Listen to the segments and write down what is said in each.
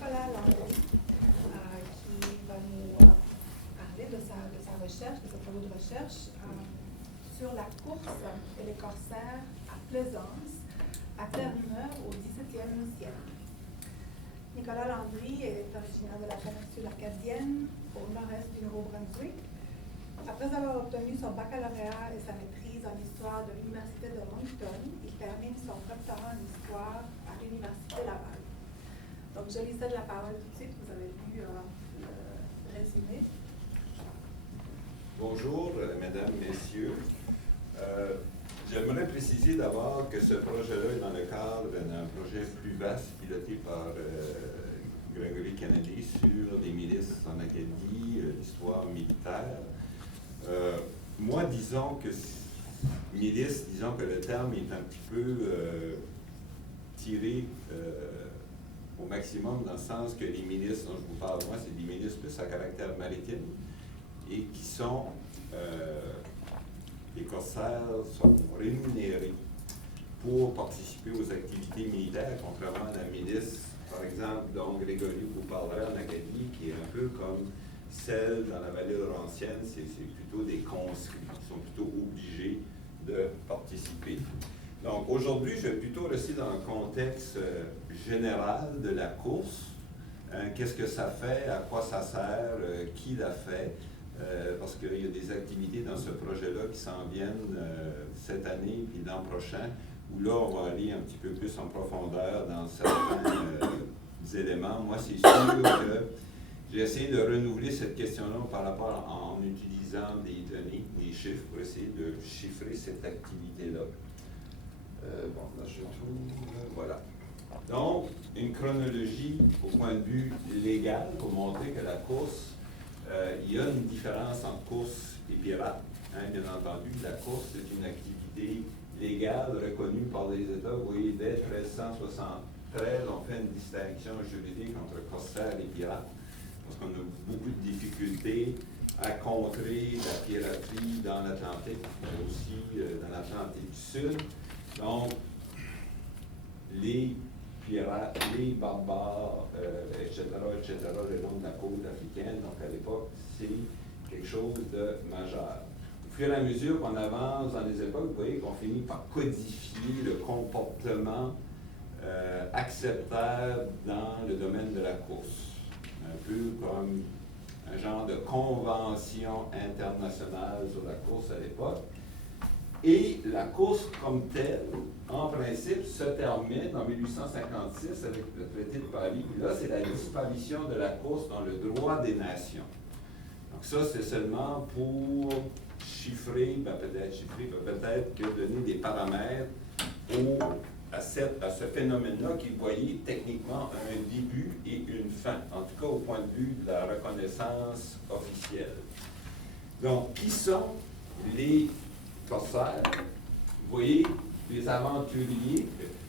Nicolas Landry, qui va nous parler de sa recherche, de ses travaux de recherche sur la course et les corsaires à Plaisance, à Terre-Neuve, au XVIIe siècle. Nicolas Landry est originaire de la péninsule acadienne, au nord-est du Nouveau-Brunswick. Après avoir obtenu son baccalauréat et sa maîtrise en histoire de l'Université de Moncton, il termine son doctorat en histoire à l'Université Laval. Donc, je lui cède la parole tout de suite. Vous avez lu le résumé. Bonjour, mesdames, messieurs. J'aimerais préciser d'abord que ce projet-là est dans le cadre d'un projet plus vaste piloté par Gregory Kennedy sur les milices en Acadie, l'histoire militaire. Moi, disons que milice, disons que le terme est un petit peu tiré au maximum dans le sens que les milices dont je vous parle, moi, c'est des milices plus à caractère maritime et qui sont, les corsaires sont rémunérés pour participer aux activités militaires, contrairement à la milice, par exemple, dont Grégory vous parlerait en Acadie, qui est un peu comme celle dans la vallée laurentienne, c'est plutôt des conscrits qui sont plutôt obligés de participer. Donc aujourd'hui, je vais plutôt rester dans le contexte général de la course. Qu'est-ce que ça fait, à quoi ça sert, qui l'a fait, parce qu'il y a des activités dans ce projet-là qui s'en viennent cette année puis l'an prochain, où là, on va aller un petit peu plus en profondeur dans certains éléments. Moi, c'est sûr que j'ai essayé de renouveler cette question-là par rapport en utilisant des données, des chiffres, pour essayer de chiffrer cette activité-là. Bon, là, je tourne, voilà. Donc, une chronologie au point de vue légal pour montrer que la course, il y a une différence entre course et pirate. Hein, bien entendu, la course, c'est une activité légale reconnue par les États. Vous voyez, dès 1373, on fait une distinction juridique entre corsaires et pirates, parce qu'on a beaucoup de difficultés à contrer la piraterie dans l'Atlantique, mais aussi dans l'Atlantique du Sud. Donc, les pirates, les barbares, etc., le long de la côte africaine, donc à l'époque, c'est quelque chose de majeur. Au fur et à mesure qu'on avance dans les époques, vous voyez qu'on finit par codifier le comportement acceptable dans le domaine de la course. Un peu comme un genre de convention internationale sur la course à l'époque. Et la course comme telle, en principe, se termine en 1856 avec le traité de Paris. Puis là, c'est la disparition de la course dans le droit des nations. Donc ça, c'est seulement pour chiffrer, peut-être que donner des paramètres à ce phénomène-là qui voyait techniquement un début et une fin, en tout cas au point de vue de la reconnaissance officielle. Donc, qui sont les corsaires? Vous voyez, les aventuriers,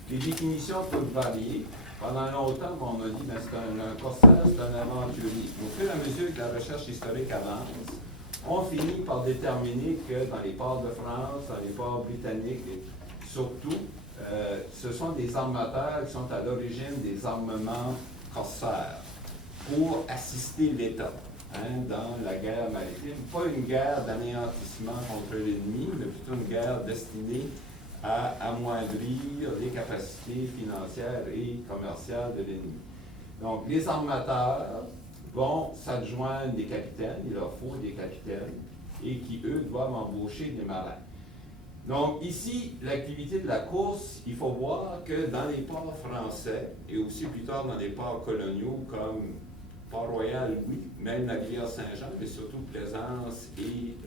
les définitions peuvent varier. Pendant longtemps, on a dit que un corsaire, c'est un aventurier. Au fur et à mesure que la recherche historique avance, on finit par déterminer que dans les ports de France, dans les ports britanniques, et surtout, ce sont des armateurs qui sont à l'origine des armements corsaires pour assister l'État dans la guerre maritime. Pas une guerre d'anéantissement contre l'ennemi, mais plutôt une guerre destinée à amoindrir les capacités financières et commerciales de l'ennemi. Donc, les armateurs vont s'adjoindre des capitaines, il leur faut des capitaines, et qui, eux, doivent embaucher des marins. Donc, ici, l'activité de la course, il faut voir que dans les ports français, et aussi plus tard dans les ports coloniaux comme Port-Royal, oui, même la Rivière-Saint-Jean, mais surtout Plaisance et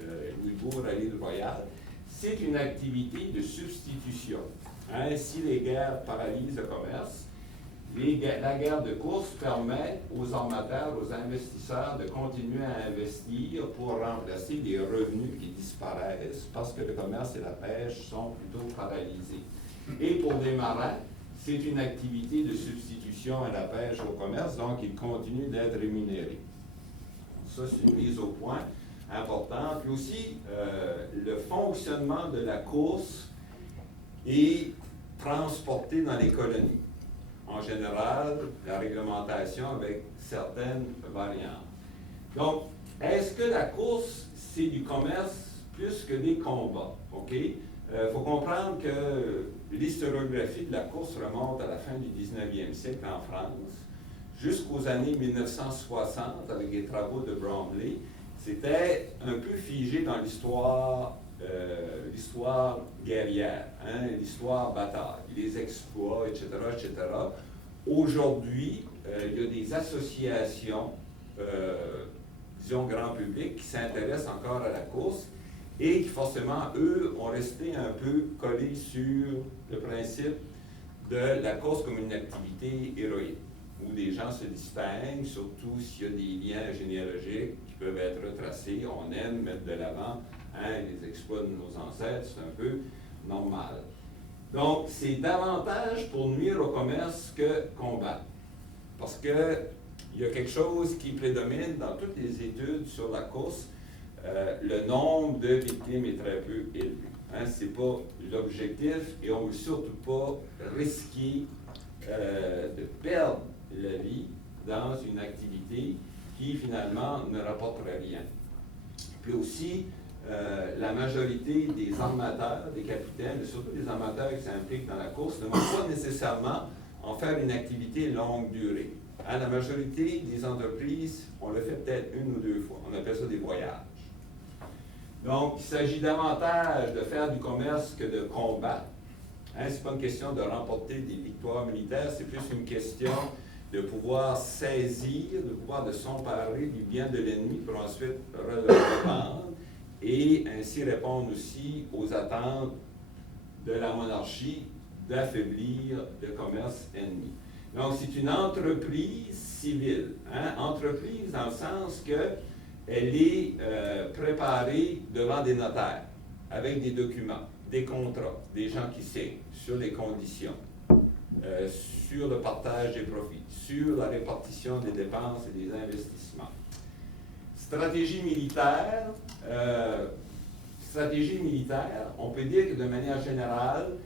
Louisbourg à l'île Royale, c'est une activité de substitution. Si les guerres paralysent le commerce, la guerre de course permet aux armateurs, aux investisseurs de continuer à investir pour remplacer les revenus qui disparaissent parce que le commerce et la pêche sont plutôt paralysés. Et pour des marins, c'est une activité de substitution à la pêche au commerce, donc ils continuent d'être rémunérés. Ça, c'est une mise au point importante. Puis aussi, le fonctionnement de la course est transporté dans les colonies. en général, la réglementation avec certaines variantes. Donc, est-ce que la course, c'est du commerce plus que des combats? OK? Faut comprendre que l'historiographie de la course remonte à la fin du 19e siècle en France, jusqu'aux années 1960, avec les travaux de Bromley. C'était un peu figé dans l'histoire guerrière, hein, l'histoire bataille, les exploits, etc., etc. Aujourd'hui, il y a des associations, disons grand public, qui s'intéressent encore à la course et qui forcément, eux, ont resté un peu collés sur le principe de la course comme une activité héroïque, où des gens se distinguent, surtout s'il y a des liens généalogiques qui peuvent être retracés. On aime mettre de l'avant les exploits de nos ancêtres, c'est un peu normal. Donc, c'est davantage pour nuire au commerce que combattre. Parce qu'il y a quelque chose qui prédomine dans toutes les études sur la course, le nombre de victimes est très peu élevé. Hein, ce n'est pas l'objectif et on ne veut surtout pas risquer de perdre la vie dans une activité qui finalement ne rapporterait rien. Puis aussi, la majorité des armateurs, des capitaines, et surtout des armateurs qui s'impliquent dans la course, ne vont pas nécessairement en faire une activité longue durée. Hein, la majorité des entreprises, on le fait peut-être une ou deux fois. On appelle ça des voyages. Donc, il s'agit davantage de faire du commerce que de combattre. Hein, ce n'est pas une question de remporter des victoires militaires, c'est plus une question de pouvoir saisir, de pouvoir de s'emparer du bien de l'ennemi pour ensuite le revendre et ainsi répondre aussi aux attentes de la monarchie d'affaiblir le commerce ennemi. Donc, c'est une entreprise civile. Hein? Entreprise dans le sens qu'elle est préparée devant des notaires, avec des documents, des contrats, des gens qui signent sur les conditions, sur le partage des profits, sur la répartition des dépenses et des investissements. Stratégie militaire, on peut dire que de manière générale,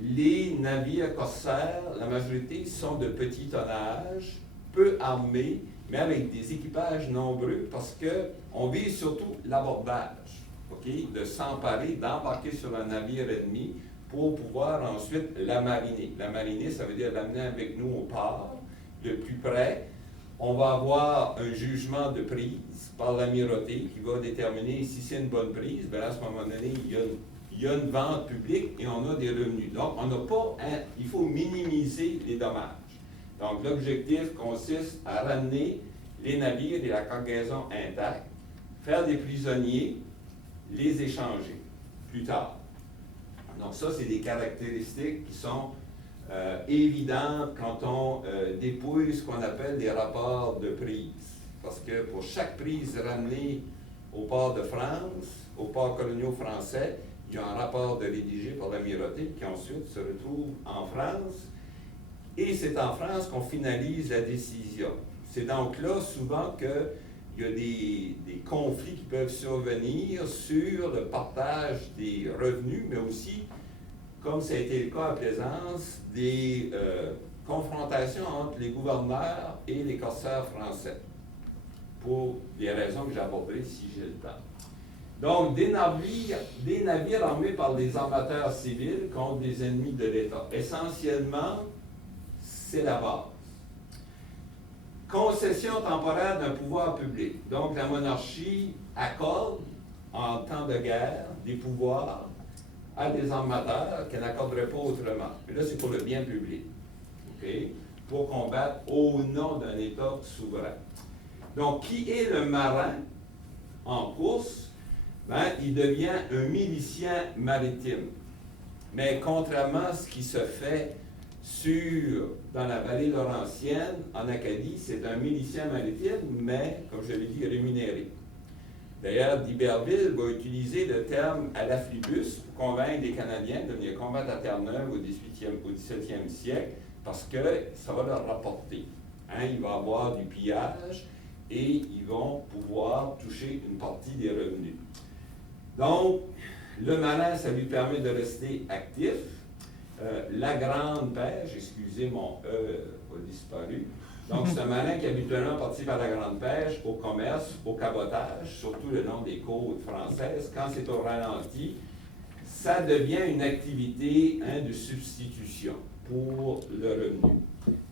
les navires corsaires, la majorité sont de petit tonnage, peu armés, mais avec des équipages nombreux parce qu'on vise surtout l'abordage, okay? De s'emparer, d'embarquer sur un navire ennemi pour pouvoir ensuite la mariner. La mariner, ça veut dire l'amener avec nous au port, le plus près. On va avoir un jugement de prise par l'amirauté qui va déterminer si c'est une bonne prise. Bien, à ce moment donné, il y a une vente publique et on a des revenus. Donc, on n'a pas, il faut minimiser les dommages. Donc, l'objectif consiste à ramener les navires et la cargaison intacts, faire des prisonniers, les échanger plus tard. Donc, ça, c'est des caractéristiques qui sont évidentes quand on dépouille ce qu'on appelle des rapports de prise. Parce que pour chaque prise ramenée au port de France, aux ports coloniaux français, il y a un rapport de rédigé par l'amirauté qui ensuite se retrouve en France. Et c'est en France qu'on finalise la décision. C'est donc là, souvent, qu'il y a des conflits qui peuvent survenir sur le partage des revenus, mais aussi, comme ça a été le cas à Plaisance, des confrontations entre les gouverneurs et les corsaires français, pour des raisons que j'aborderai si j'ai le temps. Donc, des navires armés par des armateurs civils contre des ennemis de l'État. Essentiellement, c'est la base. Concession temporaire d'un pouvoir public. Donc, la monarchie accorde, en temps de guerre, des pouvoirs à des armateurs qu'elle n'accorderait pas autrement. Et là, c'est pour le bien public. Okay? Pour combattre au nom d'un État souverain. Donc, qui est le marin en course? Ben, il devient un milicien maritime. Mais contrairement à ce qui se fait dans la vallée laurentienne, en Acadie, c'est un milicien maritime, mais, comme je l'ai dit, rémunéré. D'ailleurs, d'Iberville va utiliser le terme à l'afflibus pour convaincre les Canadiens de venir combattre à Terre-Neuve au 17e siècle, parce que ça va leur rapporter. Hein, il va y avoir du pillage et ils vont pouvoir toucher une partie des revenus. Donc, le marin, ça lui permet de rester actif. la grande pêche, excusez mon E a disparu. Donc, c'est un marin qui habituellement participe à la grande pêche, au commerce, au cabotage, surtout le long des côtes françaises. Quand c'est au ralenti, ça devient une activité de substitution pour le revenu.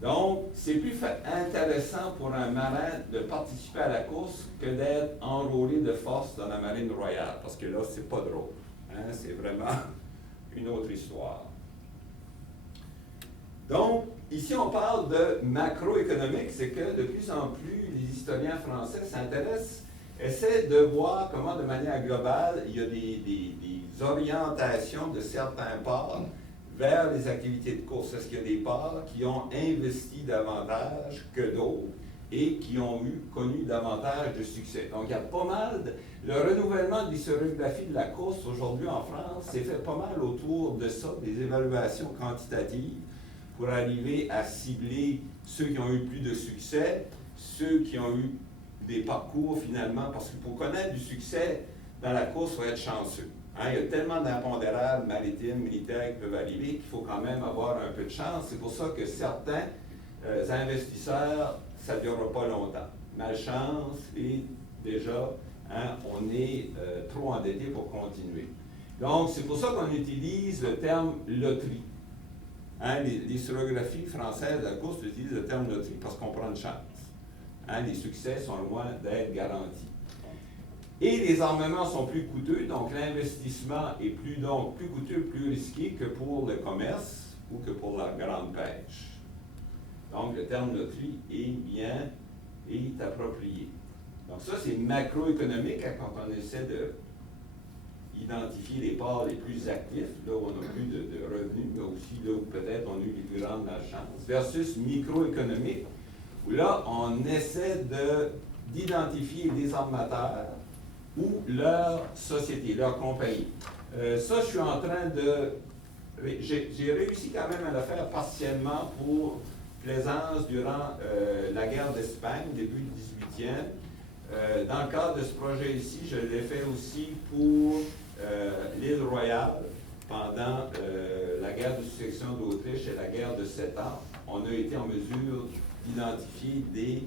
Donc, c'est plus intéressant pour un marin de participer à la course que d'être enrôlé de force dans la marine royale, parce que là, c'est pas drôle. C'est vraiment une autre histoire. Donc, ici, on parle de macroéconomique, c'est que de plus en plus, les historiens français s'intéressent, essaient de voir comment, de manière globale, il y a des orientations de certains ports vers les activités de course. Est-ce qu'il y a des ports qui ont investi davantage que d'autres et qui ont connu davantage de succès? Donc, il y a pas mal le renouvellement de l'historiographie de la course aujourd'hui en France s'est fait pas mal autour de ça, des évaluations quantitatives, pour arriver à cibler ceux qui ont eu plus de succès, ceux qui ont eu des parcours finalement, parce que pour connaître du succès dans la course, il faut être chanceux. Il y a tellement d'impondérables maritimes, militaires qui peuvent arriver qu'il faut quand même avoir un peu de chance. C'est pour ça que certains investisseurs, ça ne durera pas longtemps. Malchance et déjà, on est trop endetté pour continuer. Donc, c'est pour ça qu'on utilise le terme loterie. L'historiographie française de la course utilise le terme loterie parce qu'on prend une chance. Les succès sont loin d'être garantis. Et les armements sont plus coûteux, donc l'investissement est plus coûteux, plus risqué que pour le commerce ou que pour la grande pêche. Donc, le terme loterie est approprié. Donc, ça, c'est macroéconomique quand on essaie de identifier les ports les plus actifs, là où on a plus de revenus, mais aussi là où peut-être on a eu les plus grandes malchances, versus microéconomique, où là, on essaie d'identifier les armateurs ou leur société, leur compagnie. Ça, je suis en train de... J'ai réussi quand même à le faire partiellement pour Plaisance durant la guerre d'Espagne, début du 18e. Dans le cadre de ce projet ici, je l'ai fait aussi pour l'île Royale pendant la guerre de succession d'Autriche et la guerre de 7 ans. On a été en mesure d'identifier des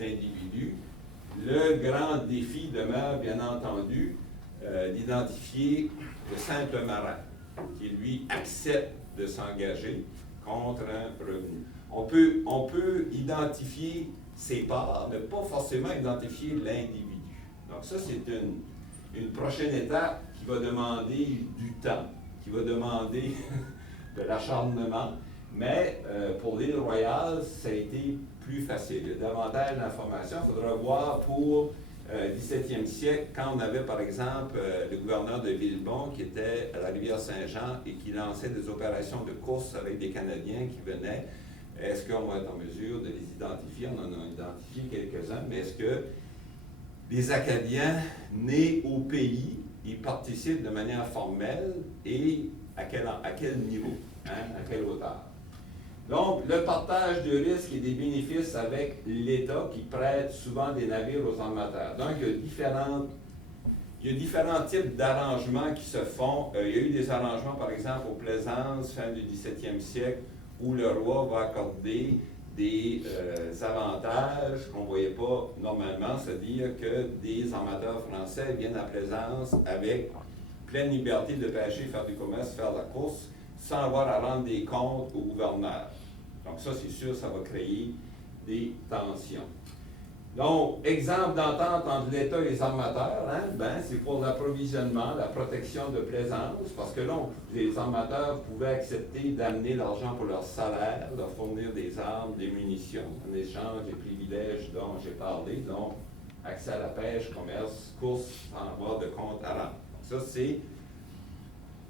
individus. Le grand défi demeure, bien entendu, d'identifier le simple marin qui, lui, accepte de s'engager contre un revenu. On peut identifier ses parts, mais pas forcément identifier l'individu. Donc ça, c'est une prochaine étape qui va demander du temps, qui va demander de l'acharnement, mais pour l'île Royale, ça a été plus facile. Il y a davantage d'informations. Il faudra voir pour le 17e siècle, quand on avait par exemple le gouverneur de Villebon qui était à la rivière Saint-Jean et qui lançait des opérations de course avec des Canadiens qui venaient. Est-ce qu'on va être en mesure de les identifier? On en a identifié quelques-uns, mais est-ce que les Acadiens nés au pays, ils participent de manière formelle et à quel niveau, à quelle hauteur? Donc, le partage de risques et des bénéfices avec l'État qui prête souvent des navires aux armateurs. Donc, il y a différents types d'arrangements qui se font. Il y a eu des arrangements, par exemple, aux Plaisances, fin du 17e siècle, où le roi va accorder des avantages qu'on ne voyait pas normalement, c'est-à-dire que des armateurs français viennent à Plaisance avec pleine liberté de pêcher, faire du commerce, faire de la course, sans avoir à rendre des comptes au gouverneur. Donc ça, c'est sûr, ça va créer des tensions. Donc, exemple d'entente entre l'État et les armateurs, c'est pour l'approvisionnement, la protection de Plaisance, parce que là, les armateurs pouvaient accepter d'amener l'argent pour leur salaire, leur fournir des armes, des munitions, en échange des privilèges dont j'ai parlé, donc accès à la pêche, commerce, course, sans avoir de compte à rendre. Donc ça, c'est,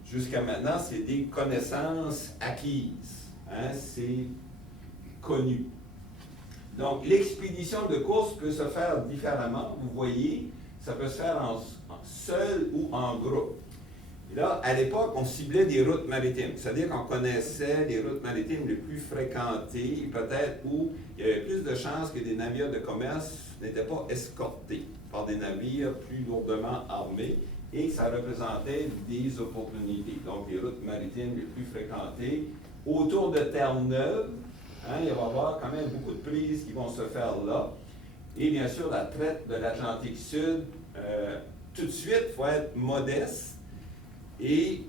jusqu'à maintenant, c'est des connaissances acquises. C'est connu. Donc, l'expédition de course peut se faire différemment. Vous voyez, ça peut se faire en seul ou en groupe. Et là, à l'époque, on ciblait des routes maritimes. C'est-à-dire qu'on connaissait les routes maritimes les plus fréquentées, peut-être où il y avait plus de chances que des navires de commerce n'étaient pas escortés par des navires plus lourdement armés et que ça représentait des opportunités. Donc, les routes maritimes les plus fréquentées autour de Terre-Neuve, il va y avoir quand même beaucoup de prises qui vont se faire là. Et bien sûr, la traite de l'Atlantique Sud, tout de suite, il faut être modeste et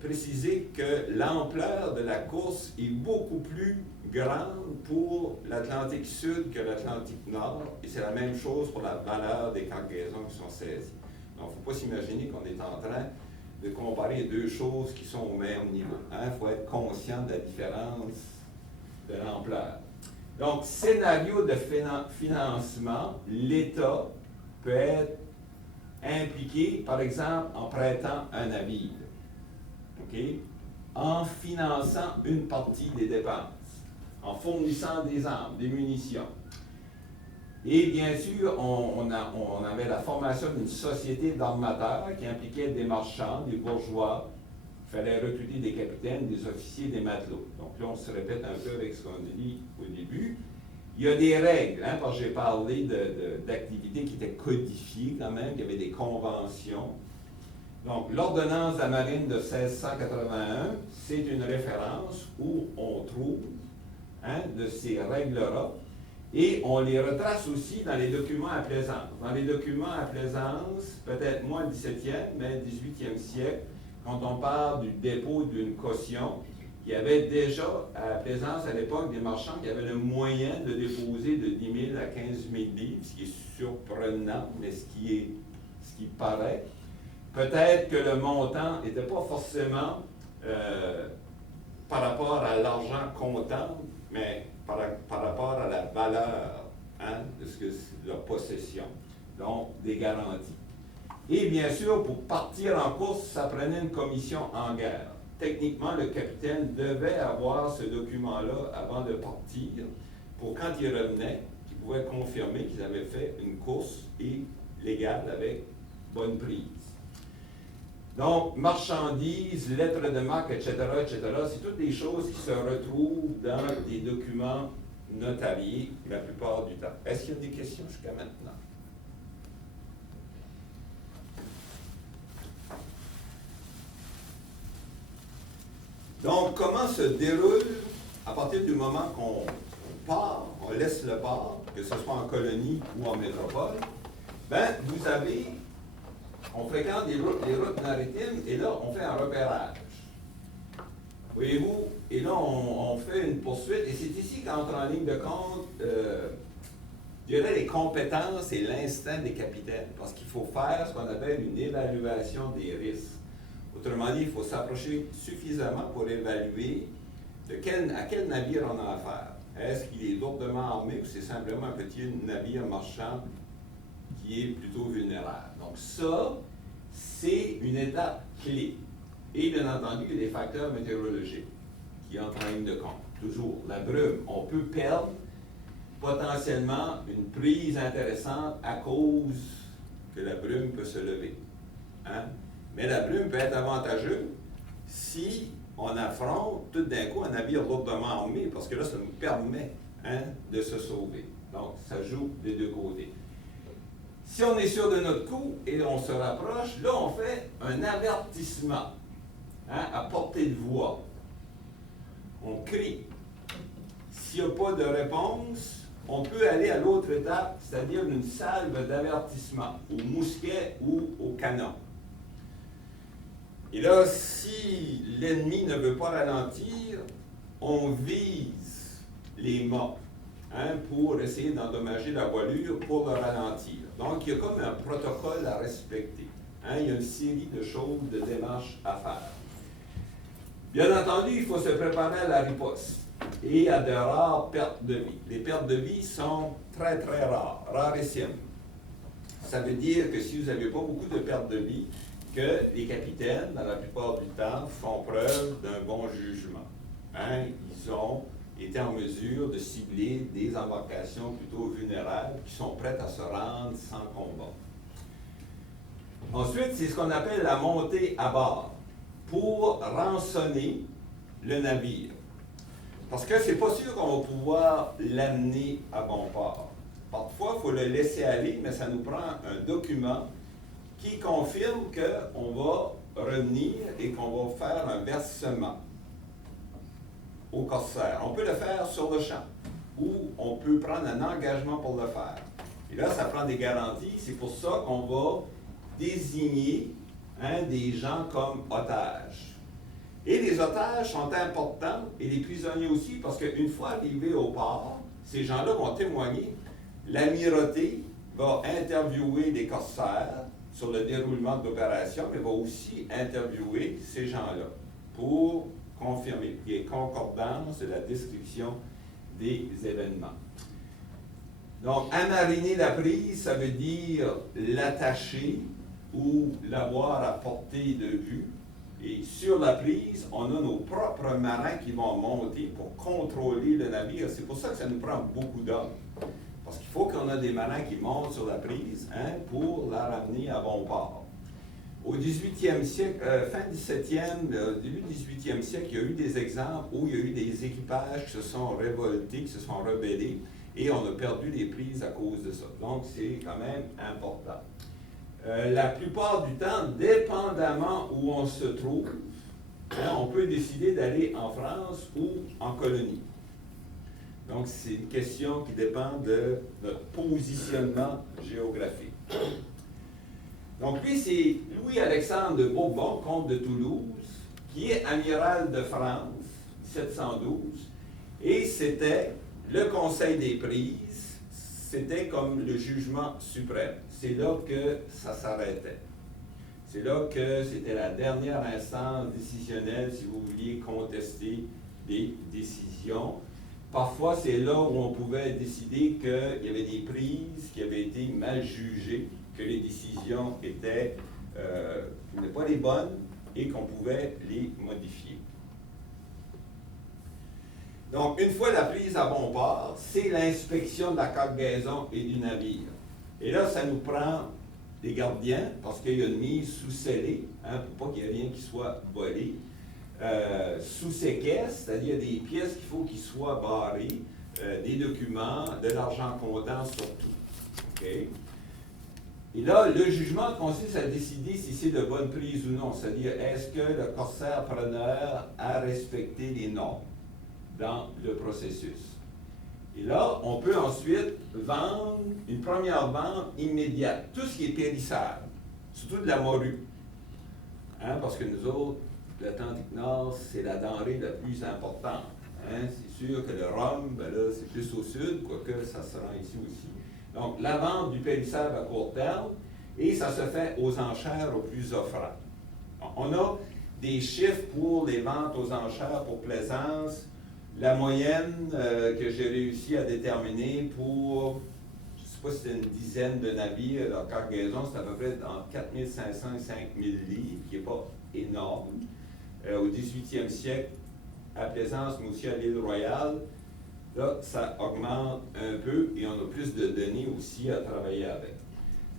préciser que l'ampleur de la course est beaucoup plus grande pour l'Atlantique Sud que l'Atlantique Nord, et c'est la même chose pour la valeur des cargaisons qui sont saisies. Donc, il ne faut pas s'imaginer qu'on est en train de comparer deux choses qui sont au même niveau. Il faut être conscient de la différence de l'ampleur. Donc, scénario de financement, l'État peut être impliqué, par exemple, en prêtant un navire, en finançant une partie des dépenses, en fournissant des armes, des munitions. Et bien sûr, on avait la formation d'une société d'armateurs qui impliquait des marchands, des bourgeois. Il fallait recruter des capitaines, des officiers, des matelots. Donc là, on se répète un peu avec ce qu'on a dit au début. Il y a des règles, parce que j'ai parlé d'activités qui étaient codifiées quand même, il y avait des conventions. Donc, l'ordonnance de la marine de 1681, c'est une référence où on trouve de ces règles-là, et on les retrace aussi dans les documents à Plaisance. Dans les documents à Plaisance, peut-être moins 17e, mais 18e siècle, quand on parle du dépôt d'une caution, il y avait déjà à Plaisance à l'époque des marchands qui avaient le moyen de déposer de 10 000 à 15 000 livres, ce qui est surprenant, mais ce qui paraît. Peut-être que le montant n'était pas forcément par rapport à l'argent comptant, mais par rapport à la valeur de leur possession, donc des garanties. Et bien sûr, pour partir en course, ça prenait une commission en guerre. Techniquement, le capitaine devait avoir ce document-là avant de partir, pour quand il revenait, qu'il pouvait confirmer qu'ils avaient fait une course légale avec bonne prise. Donc, marchandises, lettres de marque, etc., c'est toutes des choses qui se retrouvent dans des documents notariés la plupart du temps. Est-ce qu'il y a des questions jusqu'à maintenant? Donc, comment se déroule, à partir du moment qu'on part, on laisse le port, que ce soit en colonie ou en métropole, vous avez, on fréquente les routes maritimes et là, on fait un repérage. Voyez-vous? Et là, on fait une poursuite et c'est ici qu'entre en ligne de compte, je dirais, les compétences et l'instinct des capitaines, parce qu'il faut faire ce qu'on appelle une évaluation des risques. Autrement dit, il faut s'approcher suffisamment pour évaluer à quel navire on a affaire. Est-ce qu'il est lourdement armé ou c'est simplement un petit navire marchand qui est plutôt vulnérable? Donc ça, c'est une étape clé. Et bien entendu, il y a des facteurs météorologiques qui entrent en ligne de compte. Toujours, la brume, on peut perdre potentiellement une prise intéressante à cause que la brume peut se lever. Mais la brume peut être avantageuse si on affronte tout d'un coup un navire lourdement armé, parce que là, ça nous permet de se sauver. Donc, ça joue des deux côtés. Si on est sûr de notre coup et on se rapproche, là, on fait un avertissement à portée de voix. On crie. S'il n'y a pas de réponse, on peut aller à l'autre étape, c'est-à-dire une salve d'avertissement, au mousquet ou au canon. Et là, si l'ennemi ne veut pas ralentir, on vise les mâts pour essayer d'endommager la voilure pour le ralentir. Donc, il y a comme un protocole à respecter. Il y a une série de choses, de démarches à faire. Bien entendu, il faut se préparer à la riposte et à de rares pertes de vie. Les pertes de vie sont très, très rares, rarissimes. Ça veut dire que si vous n'avez pas beaucoup de pertes de vie, que les capitaines, dans la plupart du temps, font preuve d'un bon jugement. Ils ont été en mesure de cibler des embarcations plutôt vulnérables qui sont prêtes à se rendre sans combat. Ensuite, c'est ce qu'on appelle la montée à bord pour rançonner le navire. Parce que c'est pas sûr qu'on va pouvoir l'amener à bon port. Parfois, il faut le laisser aller, mais ça nous prend un document qui confirme qu'on va revenir et qu'on va faire un versement au corsaire. On peut le faire sur le champ ou on peut prendre un engagement pour le faire. Et là, ça prend des garanties. C'est pour ça qu'on va désigner des gens comme otages. Et les otages sont importants, et les prisonniers aussi, parce qu'une fois arrivés au port, ces gens-là vont témoigner. L'amirauté va interviewer les corsaires sur le déroulement de l'opération, mais va aussi interviewer ces gens-là pour confirmer qu'il y ait concordance de la description des événements. Donc, amariner la prise, ça veut dire l'attacher ou l'avoir à portée de vue. Et sur la prise, on a nos propres marins qui vont monter pour contrôler le navire. C'est pour ça que ça nous prend beaucoup d'hommes. Parce qu'il faut qu'on ait des marins qui montent sur la prise pour la ramener à bon port. Au 18e siècle, fin 17e, début 18e siècle, il y a eu des exemples où il y a eu des équipages qui se sont révoltés, qui se sont rebellés, et on a perdu les prises à cause de ça. Donc, c'est quand même important. La plupart du temps, dépendamment où on se trouve, on peut décider d'aller en France ou en colonie. Donc, c'est une question qui dépend de notre positionnement géographique. Donc, lui, c'est Louis-Alexandre de Bourbon, comte de Toulouse, qui est amiral de France, 1712, et c'était le Conseil des prises, c'était comme le jugement suprême. C'est là que ça s'arrêtait. C'est là que c'était la dernière instance décisionnelle si vous vouliez contester des décisions. Parfois, c'est là où on pouvait décider qu'il y avait des prises qui avaient été mal jugées, que les décisions n'étaient pas les bonnes et qu'on pouvait les modifier. Donc, une fois la prise à bon port, c'est l'inspection de la cargaison et du navire. Et là, ça nous prend des gardiens, parce qu'il y a une mise sous scellé, pour pas qu'il y ait rien qui soit volé. Sous séquestre, c'est-à-dire des pièces qu'il faut qu'ils soient barrées, des documents, de l'argent comptant surtout. Okay? Et là, le jugement consiste à décider si c'est de bonne prise ou non, c'est-à-dire est-ce que le corsaire preneur a respecté les normes dans le processus. Et là, on peut ensuite vendre une première vente immédiate, tout ce qui est périssable, surtout de la morue. Parce que nous autres, l'Atlantique Nord, c'est la denrée la plus importante. C'est sûr que le rhum, ben là, c'est plus au sud, quoique ça se rend ici aussi. Donc, la vente du périssable à court terme, et ça se fait aux enchères aux plus offrants. On a des chiffres pour les ventes aux enchères pour Plaisance. La moyenne que j'ai réussi à déterminer pour, je ne sais pas si c'était une dizaine de navires, leur cargaison, c'est à peu près entre 4500 et 5000 livres, qui n'est pas énorme. Au 18e siècle, à Plaisance, mais aussi à l'île Royale, là, ça augmente un peu et on a plus de données aussi à travailler avec.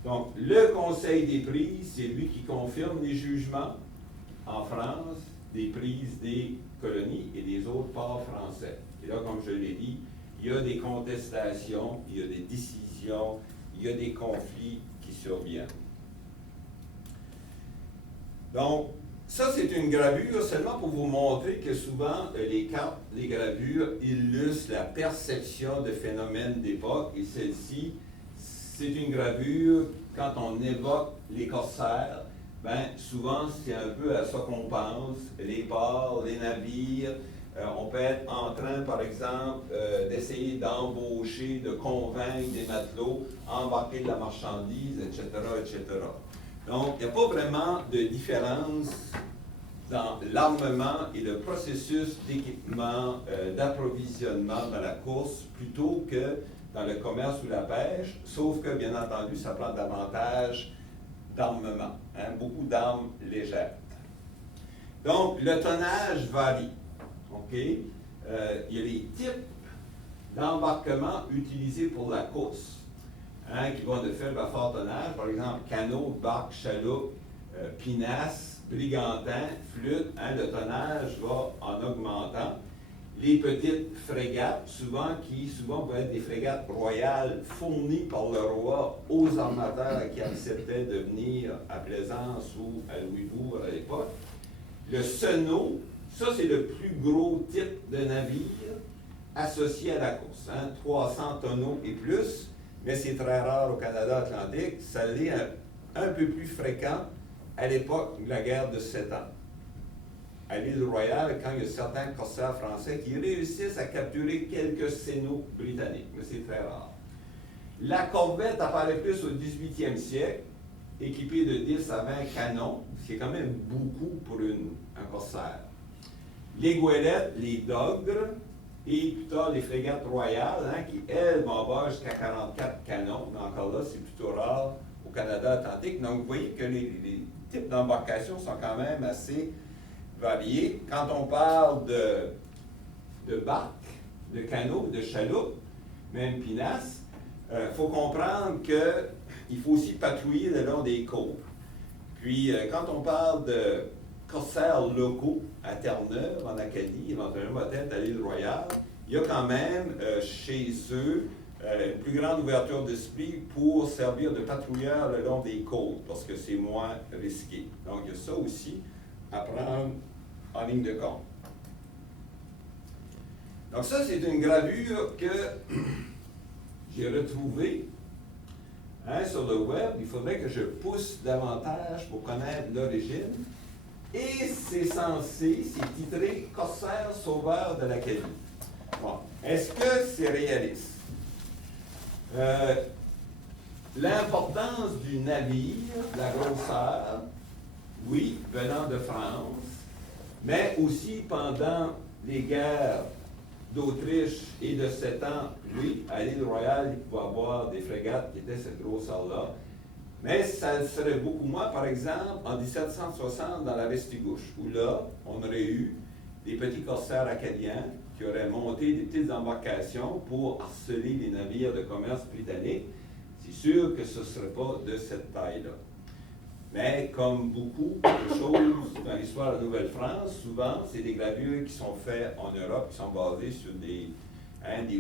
Donc, le Conseil des prises, c'est lui qui confirme les jugements en France, des prises des colonies et des autres ports français. Et là, comme je l'ai dit, il y a des contestations, il y a des décisions, il y a des conflits qui surviennent. Donc, ça, c'est une gravure seulement pour vous montrer que souvent, les cartes, les gravures illustrent la perception de phénomènes d'époque. Et celle-ci, c'est une gravure, quand on évoque les corsaires, ben, souvent, c'est un peu à ça qu'on pense, les ports, les navires. On peut être en train, par exemple, d'essayer d'embaucher, de convaincre des matelots, embarquer de la marchandise, etc., etc. Donc, il n'y a pas vraiment de différence dans l'armement et le processus d'équipement, d'approvisionnement dans la course, plutôt que dans le commerce ou la pêche, sauf que, bien entendu, ça prend davantage d'armement, beaucoup d'armes légères. Donc, le tonnage varie. Okay? Il y a les types d'embarquement utilisés pour la course, qui vont de faible à fort tonnage, par exemple, canot, barque, chaloupe, pinasse, brigantin, flûte, le tonnage va en augmentant. les petites frégates, qui souvent peuvent être des frégates royales fournies par le roi aux armateurs qui acceptaient de venir à Plaisance ou à Louisbourg à l'époque. Le Senot, ça c'est le plus gros type de navire associé à la course, 300 tonneaux et plus, mais c'est très rare au Canada Atlantique. Ça l'est un peu plus fréquent à l'époque de la guerre de 7 ans. À l'île Royale, quand il y a certains corsaires français qui réussissent à capturer quelques sénots britanniques, mais c'est très rare. La corvette apparaît plus au 18e siècle, équipée de 10 à 20 canons, ce qui est quand même beaucoup pour un corsaire. Les goélettes, les dogres, et plus tard les frégates royales, qui, elles, vont avoir jusqu'à 44 canons, mais encore là, c'est plutôt rare au Canada Atlantique. Donc, vous voyez que les types d'embarcations sont quand même assez variés. Quand on parle de barques, de canots, de chaloupes, même pinasses, faut comprendre qu'il faut aussi patrouiller le long des côtes. Puis, quand on parle de corsaires locaux à Terre-Neuve, en Acadie, éventuellement peut-être à l'île Royale, il y a quand même chez eux une plus grande ouverture d'esprit pour servir de patrouilleur le long des côtes, parce que c'est moins risqué. Donc, il y a ça aussi à prendre en ligne de compte. Donc ça, c'est une gravure que j'ai retrouvée sur le web. Il faudrait que je pousse davantage pour connaître l'origine. Et c'est titré « Corsaire sauveur de l'Acadie ». Bon, est-ce que c'est réaliste? L'importance du navire, la grosseur, oui, venant de France, mais aussi pendant les guerres d'Autriche et de 7 ans, oui, à l'île Royale, il pouvait avoir des frégates qui étaient cette grosseur-là. Mais ça serait beaucoup moins, par exemple, en 1760 dans la Restigouche, où là, on aurait eu des petits corsaires acadiens qui auraient monté des petites embarcations pour harceler les navires de commerce britanniques. C'est sûr que ce ne serait pas de cette taille-là. Mais comme beaucoup de choses dans l'histoire de la Nouvelle-France, souvent, c'est des gravures qui sont faites en Europe, qui sont basées sur des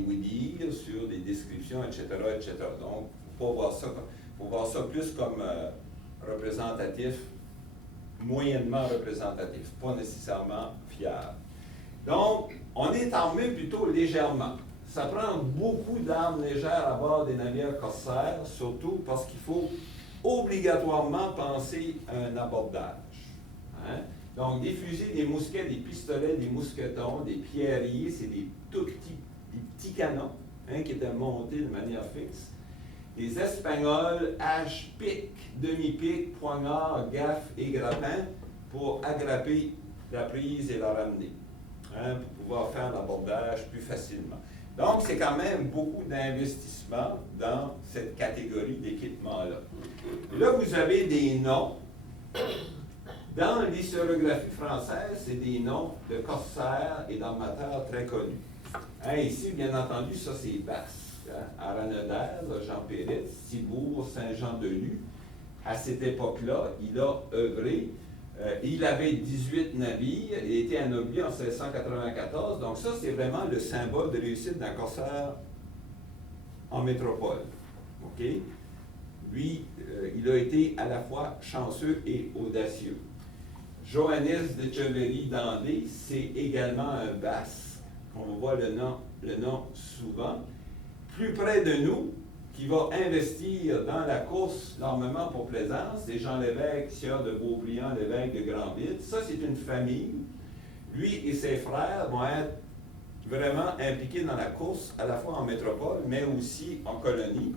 oui-dire, sur des descriptions, etc., etc. Donc, il faut voir ça plus comme représentatif, moyennement représentatif, pas nécessairement fiable. Donc, on est armé plutôt légèrement. Ça prend beaucoup d'armes légères à bord des navires corsaires, surtout parce qu'il faut obligatoirement penser à un abordage. Donc, des fusils, des mousquets, des pistolets, des mousquetons, des pierriers, c'est des petits canons qui étaient montés de manière fixe. Des espagnols, haches, piques, demi-piques, poignards, gaffes et grappins pour agrapper la prise et la ramener, pour pouvoir faire l'abordage plus facilement. Donc, c'est quand même beaucoup d'investissement dans cette catégorie d'équipement-là. Là, vous avez des noms. Dans l'historiographie française, c'est des noms de corsaires et d'armateurs très connus. Ici, bien entendu, ça c'est Basse. Araneder, Jean Pérez, Cibourg, Saint-Jean-de-Luz. À cette époque-là, il a œuvré. Il avait 18 navires. Il était anobli en 1694. Donc ça, c'est vraiment le symbole de réussite d'un corsaire en métropole. OK? Lui, il a été à la fois chanceux et audacieux. Johannes de Cheverry d'Andé, c'est également un Basque. On voit le nom souvent. Plus près de nous, qui va investir dans la course l'armement pour Plaisance, c'est Jean Lévesque, sieur de Beaubriand, l'évêque de Granville. Ça, c'est une famille. Lui et ses frères vont être vraiment impliqués dans la course, à la fois en métropole, mais aussi en colonie.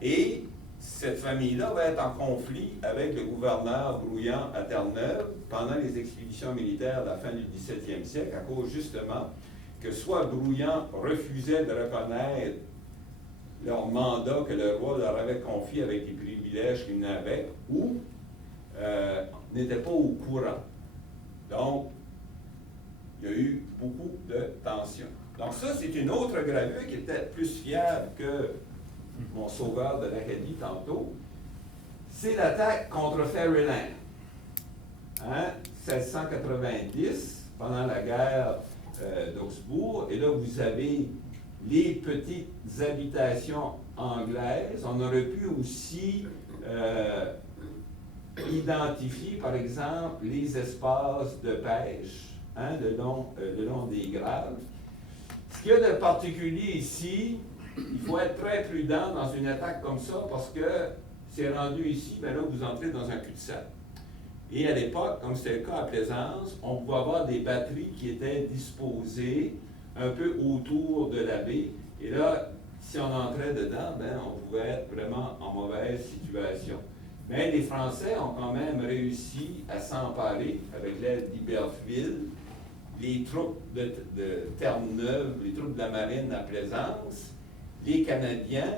Et cette famille-là va être en conflit avec le gouverneur Brouillant à Terre-Neuve pendant les expéditions militaires de la fin du 17e siècle, à cause justement que soit Brouillant refusait de reconnaître leur mandat que le roi leur avait confié avec les privilèges qu'ils n'avaient, ou n'étaient pas au courant. Donc, il y a eu beaucoup de tensions. Donc ça, c'est une autre gravure qui était plus fiable que mon sauveur de l'Acadie tantôt. C'est l'attaque contre Ferryland. 1690, pendant la guerre d'Augsbourg. Et là, vous avez les petites habitations anglaises. On aurait pu aussi identifier, par exemple, les espaces de pêche, hein, le long des graves. Ce qu'il y a de particulier ici, il faut être très prudent dans une attaque comme ça parce que c'est rendu ici, bien là, vous entrez dans un cul-de-sac. Et à l'époque, comme c'était le cas à Plaisance, on pouvait avoir des batteries qui étaient disposées un peu autour de la baie. Et là, si on entrait dedans, bien, on pouvait être vraiment en mauvaise situation. Mais les Français ont quand même réussi à s'emparer, avec l'aide d'Iberville, les troupes de Terre-Neuve, les troupes de la marine à Plaisance, les Canadiens,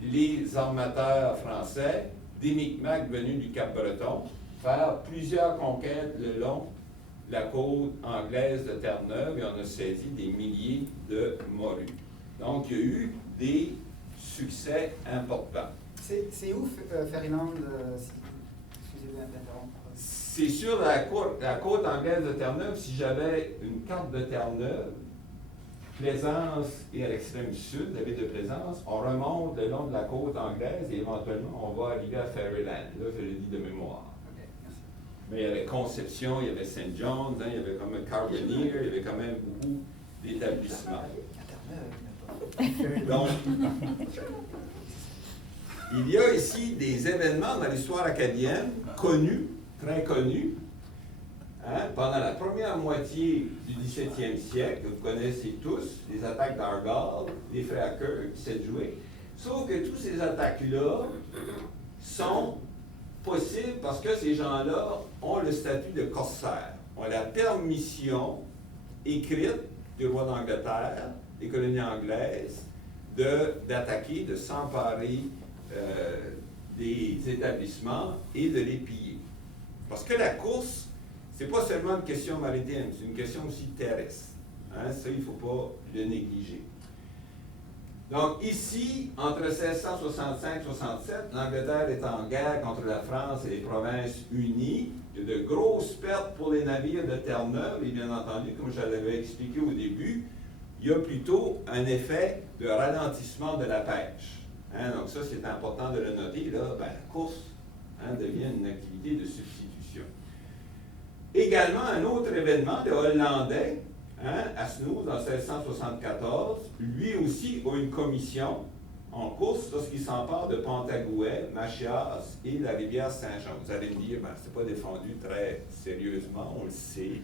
les armateurs français, des Micmacs venus du Cap-Breton, faire plusieurs conquêtes le long de la côte anglaise de Terre-Neuve et on a saisi des milliers de morues. Donc, il y a eu des succès importants. C'est où, Ferdinand, excusez-moi d'interrompre? C'est sur la côte anglaise de Terre-Neuve. Si j'avais une carte de Terre-Neuve, Plaisance et à l'extrême sud, la ville de Plaisance, on remonte le long de la côte anglaise et éventuellement on va arriver à Ferryland. Là, je le dis de mémoire. Okay, merci. Mais il y avait Conception, il y avait St. John's, hein, il y avait quand même Carbonear, il y avait quand même beaucoup d'établissements. Donc, il y a ici des événements dans l'histoire acadienne connus, très connus, hein, pendant la première moitié du 17e siècle, que vous connaissez tous, les attaques d'Argall, les frères Kirk, Sedgwick. Sauf que toutes ces attaques-là sont possibles parce que ces gens-là ont le statut de corsaire, ont la permission écrite du roi d'Angleterre, des colonies anglaises, d'attaquer, de s'emparer des établissements et de les piller. Parce que la course, c'est pas seulement une question maritime, c'est une question aussi terrestre. Hein? Ça, il ne faut pas le négliger. Donc ici, entre 1665 et 1667, l'Angleterre est en guerre contre la France et les Provinces unies. Il y a de grosses pertes pour les navires de Terre-Neuve et bien entendu, comme je l'avais expliqué au début, il y a plutôt un effet de ralentissement de la pêche. Hein, donc ça, c'est important de le noter. Là, ben, la course devient une activité de substitution. Également, un autre événement, le Hollandais, Asnouz, en 1674, lui aussi a une commission en course lorsqu'il s'empare de Pantagouet, Machias et la rivière Saint-Jean. Vous allez me dire, ben, c'est pas défendu très sérieusement, on le sait,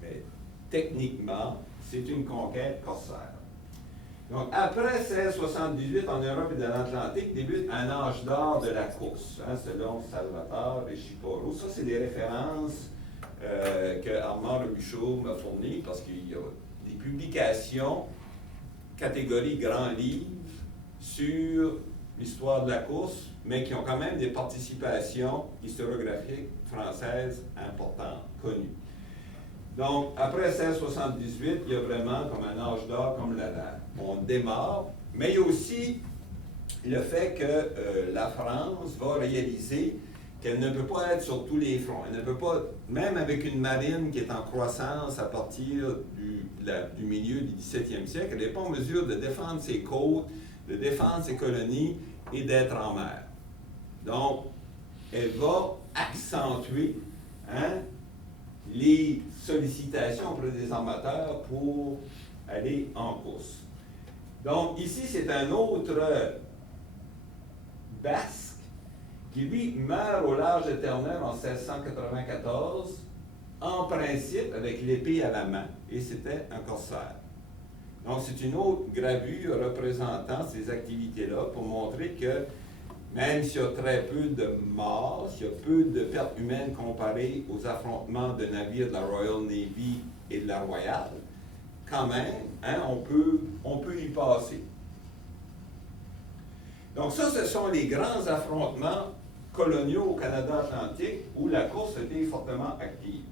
mais techniquement, c'est une conquête corsaire. Donc, après 1678, en Europe et dans l'Atlantique, débute un âge d'or de la course, selon Salvatore et Chiporo. Ça, c'est des références que Armand Robuchon m'a fournies parce qu'il y a des publications, catégorie grand livre, sur l'histoire de la course, mais qui ont quand même des participations historiographiques françaises importantes, connues. Donc, après 1678, il y a vraiment comme un âge d'or, comme on démarre, mais il y a aussi le fait que la France va réaliser qu'elle ne peut pas être sur tous les fronts. Elle ne peut pas, même avec une marine qui est en croissance à partir du milieu du 17e siècle, elle n'est pas en mesure de défendre ses côtes, de défendre ses colonies et d'être en mer. Donc, elle va accentuer les sollicitations auprès des armateurs pour aller en course. Donc, ici, c'est un autre basque qui, lui, meurt au large de Terre-Neuve en 1694, en principe avec l'épée à la main, et c'était un corsaire. Donc, c'est une autre gravure représentant ces activités-là pour montrer que même s'il y a très peu de morts, s'il y a peu de pertes humaines comparées aux affrontements de navires de la Royal Navy et de la Royal, quand même, on peut y passer. Donc ça, ce sont les grands affrontements coloniaux au Canada atlantique où la course était fortement active.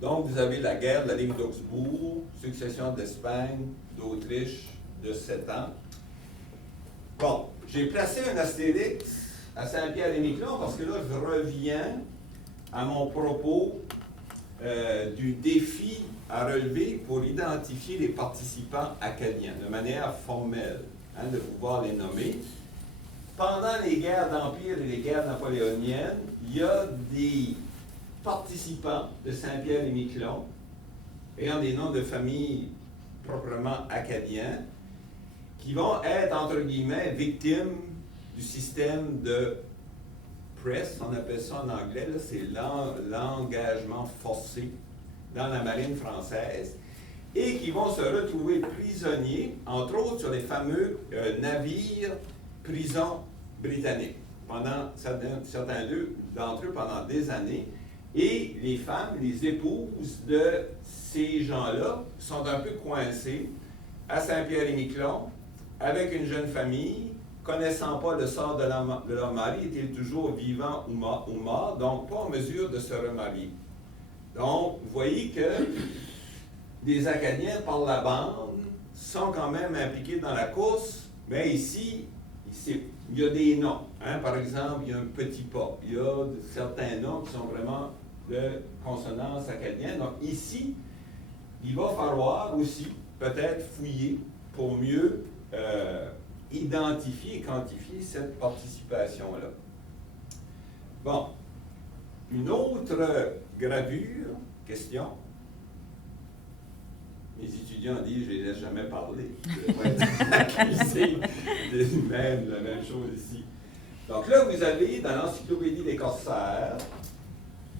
Donc, vous avez la guerre de la ligne d'Augsbourg, succession d'Espagne, d'Autriche, de 7 ans. Bon, j'ai placé un astérix à Saint-Pierre-et-Miquelon parce que là, je reviens à mon propos du défi à relever pour identifier les participants acadiens de manière formelle, de pouvoir les nommer. Pendant les guerres d'Empire et les guerres napoléoniennes, il y a des participants de Saint-Pierre et Miquelon, ayant des noms de famille proprement acadiens, qui vont être, entre guillemets, victimes du système de press, on appelle ça en anglais, c'est l'engagement forcé dans la marine française, et qui vont se retrouver prisonniers, entre autres sur les fameux navires prisons britanniques, pendant certains d'entre eux pendant des années. Et les femmes, les épouses de ces gens-là sont un peu coincées à Saint-Pierre-et-Miquelon, avec une jeune famille, connaissant pas le sort de leur mari, est-il toujours vivant ou mort, donc pas en mesure de se remarier. Donc, vous voyez que des Acadiens par la bande sont quand même impliqués dans la course, mais ici, il y a des noms. Par exemple, il y a un petit pas. Il y a certains noms qui sont vraiment de consonance acadienne. Donc ici, il va falloir aussi peut-être fouiller pour mieux identifier et quantifier cette participation-là. Bon, une autre gravure, question. Mes étudiants disent, je ne les laisse jamais parler. Je vais être accusé de même, la même chose ici. Donc là, vous avez dans l'encyclopédie des corsaires,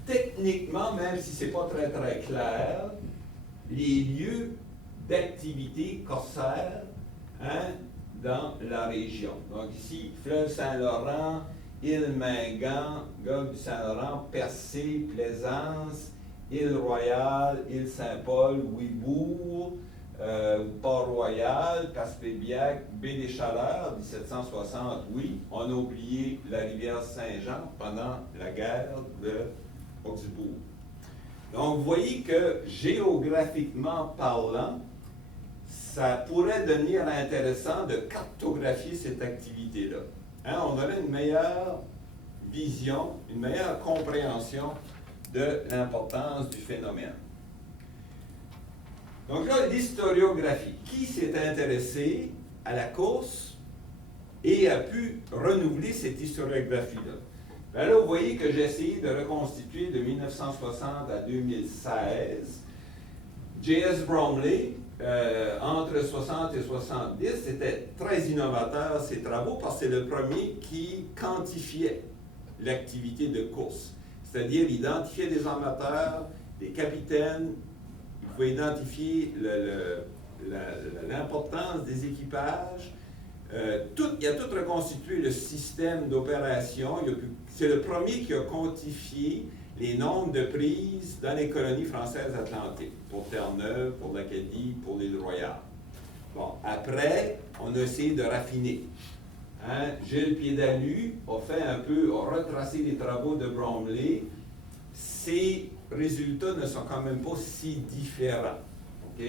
techniquement, même si ce n'est pas très très clair, les lieux d'activité corsaire dans la région. Donc ici, fleuve Saint-Laurent, île Mingan, golfe du Saint-Laurent, Percé, Plaisance, île Royale, île Saint-Paul, Ouibourg, Port-Royal, Caspébiac, baie des Chaleurs, 1760, oui. On a oublié la rivière Saint-Jean pendant la guerre de Augsbourg. Donc, vous voyez que géographiquement parlant, ça pourrait devenir intéressant de cartographier cette activité-là. On aurait une meilleure vision, une meilleure compréhension de l'importance du phénomène. Donc là, l'historiographie. Qui s'est intéressé à la course et a pu renouveler cette historiographie-là? Bien là, vous voyez que j'ai essayé de reconstituer de 1960 à 2016. J.S. Bromley, entre 60 et 70, c'était très innovateur ses travaux parce que c'est le premier qui quantifiait l'activité de course. C'est-à-dire, il identifiait des amateurs, des capitaines, il pouvait identifier l'importance des équipages. Il a tout reconstitué le système d'opération. C'est le premier qui a quantifié les nombres de prises dans les colonies françaises atlantiques, pour Terre-Neuve, pour l'Acadie, pour l'île Royale. Bon, après, on a essayé de raffiner. Gilles Piédalu a retracé les travaux de Bromley. Ces résultats ne sont quand même pas si différents. OK?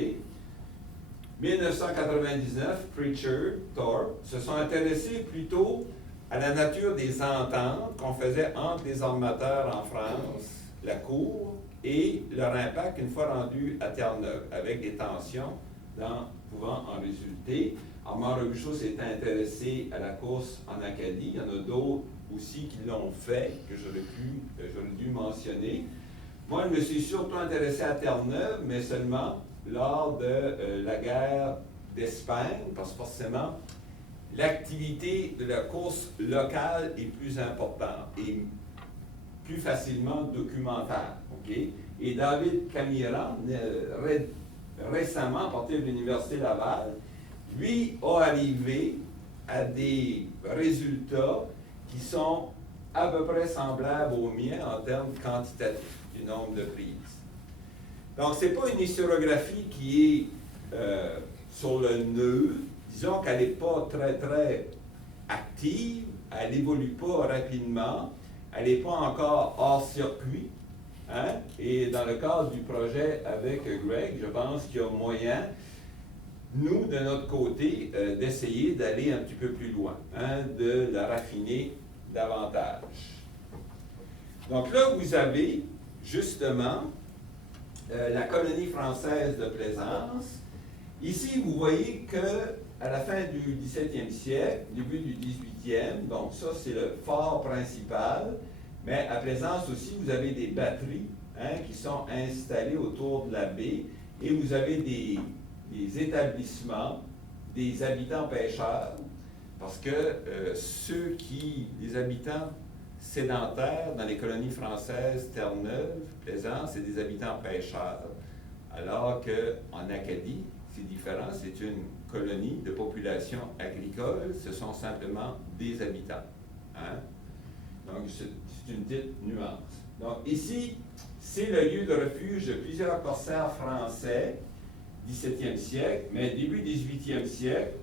1999, Pritchard, Thorpe se sont intéressés plutôt à la nature des ententes qu'on faisait entre les armateurs en France, la Cour, et leur impact une fois rendu à Terre-Neuve, avec des tensions pouvant en résulter. Armand Robuchon s'est intéressé à la course en Acadie. Il y en a d'autres aussi qui l'ont fait, que j'aurais dû mentionner. Moi, je me suis surtout intéressé à Terre-Neuve, mais seulement lors de la guerre d'Espagne, parce que forcément, l'activité de la course locale est plus importante et plus facilement documentaire. Okay? Et David Camiran, récemment, à partir de l'Université Laval, lui a arrivé à des résultats qui sont à peu près semblables aux miens en termes quantitatifs du nombre de prises. Donc, ce n'est pas une historiographie qui est sur le nœud. Disons qu'elle n'est pas très, très active, elle n'évolue pas rapidement, elle n'est pas encore hors circuit. Et dans le cadre du projet avec Greg, je pense qu'il y a moyen, nous, de notre côté, d'essayer d'aller un petit peu plus loin, de la raffiner davantage. Donc là, vous avez justement la colonie française de Plaisance. Ici, vous voyez que à la fin du 17e siècle, début du 18e, donc ça c'est le fort principal, mais à Plaisance aussi, vous avez des batteries qui sont installées autour de la baie et vous avez des établissements, des habitants pêcheurs, parce que les habitants sédentaires dans les colonies françaises, Terre-Neuve, Plaisance, c'est des habitants pêcheurs, alors qu'en Acadie, c'est différent, c'est une colonie de population agricole, ce sont simplement des habitants. Hein? Donc, c'est une petite nuance. Donc, ici, c'est le lieu de refuge de plusieurs corsaires français, 17e siècle, mais début 18e siècle,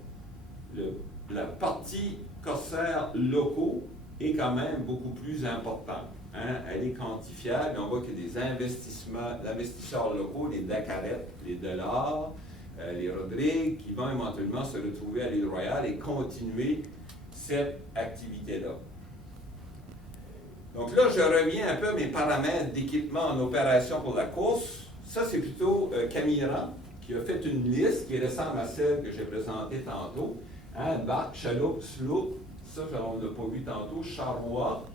la partie corsaires locaux est quand même beaucoup plus importante. Hein? Elle est quantifiable, on voit qu'il y a des investisseurs locaux, les Dacaret, les Delors, les Rodrigue, qui vont éventuellement se retrouver à l'île Royale et continuer cette activité-là. Donc là, je reviens un peu à mes paramètres d'équipement en opération pour la course. Ça, c'est plutôt Camiran qui a fait une liste qui ressemble à celle que j'ai présentée tantôt. Hein, barque, chaloupe, sloop, ça, on ne l'a pas vu tantôt, charroi,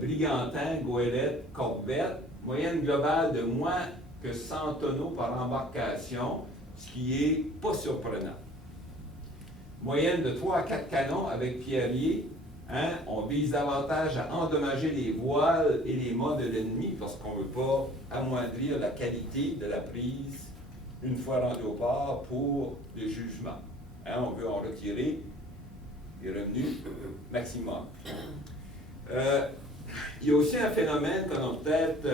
brigantin, goélette, corvette, moyenne globale de moins que 100 tonneaux par embarcation, ce qui n'est pas surprenant. Moyenne de 3 à 4 canons avec pierrier. Hein, on vise davantage à endommager les voiles et les mâts de l'ennemi parce qu'on ne veut pas amoindrir la qualité de la prise une fois rendu au port pour le jugement. Hein, on veut en retirer les revenus maximum. Il y a aussi un phénomène qu'on a peut-être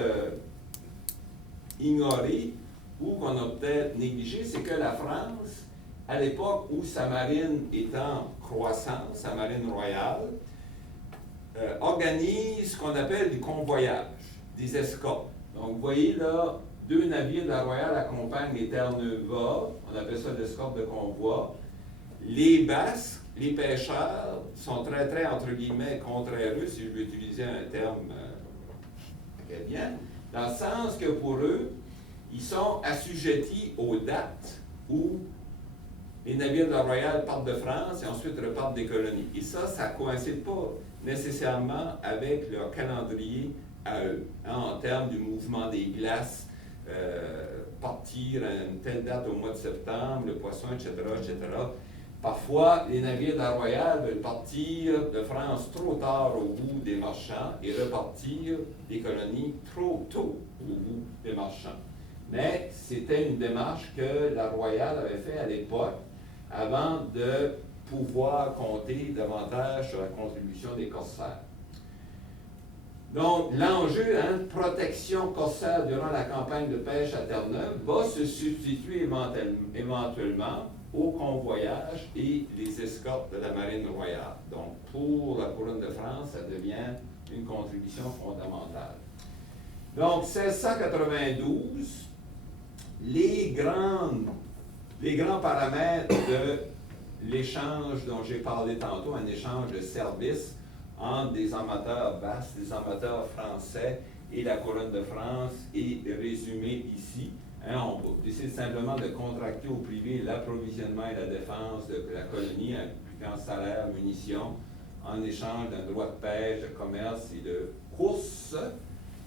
ignoré ou qu'on a peut-être négligé, c'est que la France, à l'époque où sa marine est en croissance, sa marine royale, organise ce qu'on appelle du convoyage, des escortes. Donc, vous voyez là, 2 navires de la Royale accompagnent les Terre-Neuve, on appelle ça l'escorte de convoi. Les Basques, les pêcheurs, sont très, très, entre guillemets, contraireux, si je veux utiliser un terme acadien, dans le sens que pour eux, ils sont assujettis aux dates où les navires de la Royale partent de France et ensuite repartent des colonies. Et ça ne coïncide pas nécessairement avec leur calendrier à eux, hein, en termes du mouvement des glaces, partir à une telle date au mois de septembre, le poisson, etc., etc. Parfois, les navires de la Royale veulent partir de France trop tard au bout des marchands et repartir des colonies trop tôt au bout des marchands. Mais c'était une démarche que la Royale avait faite à l'époque avant de pouvoir compter davantage sur la contribution des corsaires. Donc, l'enjeu, hein, protection corsaire durant la campagne de pêche à Terre-Neuve, va se substituer éventuellement au convoyage et les escortes de la marine royale. Donc, pour la couronne de France, ça devient une contribution fondamentale. Donc, 1692, les grands paramètres de l'échange dont j'ai parlé tantôt, un échange de services entre des armateurs basques, des armateurs français et la couronne de France est résumé ici. Hein, on décide simplement de contracter au privé l'approvisionnement et la défense de la colonie, impliquant salaire, munitions, en échange d'un droit de pêche, de commerce et de course,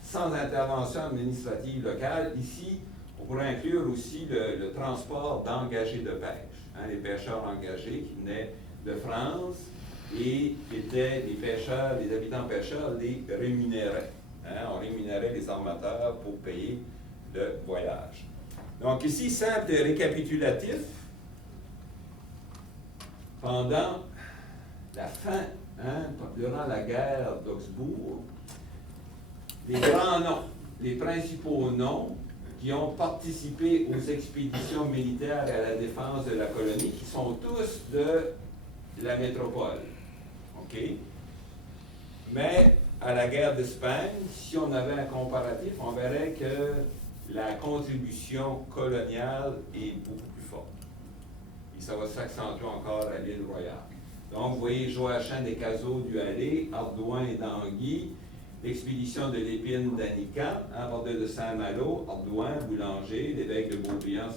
sans intervention administrative locale. Ici, on pourrait inclure aussi le transport d'engagés de pêche. Hein, les pêcheurs engagés qui venaient de France et qui étaient des pêcheurs, les habitants pêcheurs les rémunéraient. Hein, on rémunérait les armateurs pour payer le voyage. Donc ici, simple récapitulatif. Pendant la fin, hein, durant la guerre d'Augsbourg, les grands noms, les principaux noms qui ont participé aux expéditions militaires et à la défense de la colonie, qui sont tous de la métropole. OK? Mais à la guerre d'Espagne, si on avait un comparatif, on verrait que la contribution coloniale est beaucoup plus forte. Et ça va s'accentuer encore à l'île Royale. Donc, vous voyez Joachim des Cazaux du Hallé, Ardouin et Danguy, l'expédition de l'épine d'Anican, à bordel de Saint-Malo, Ordouin, Boulanger, l'évêque de Beaubriand.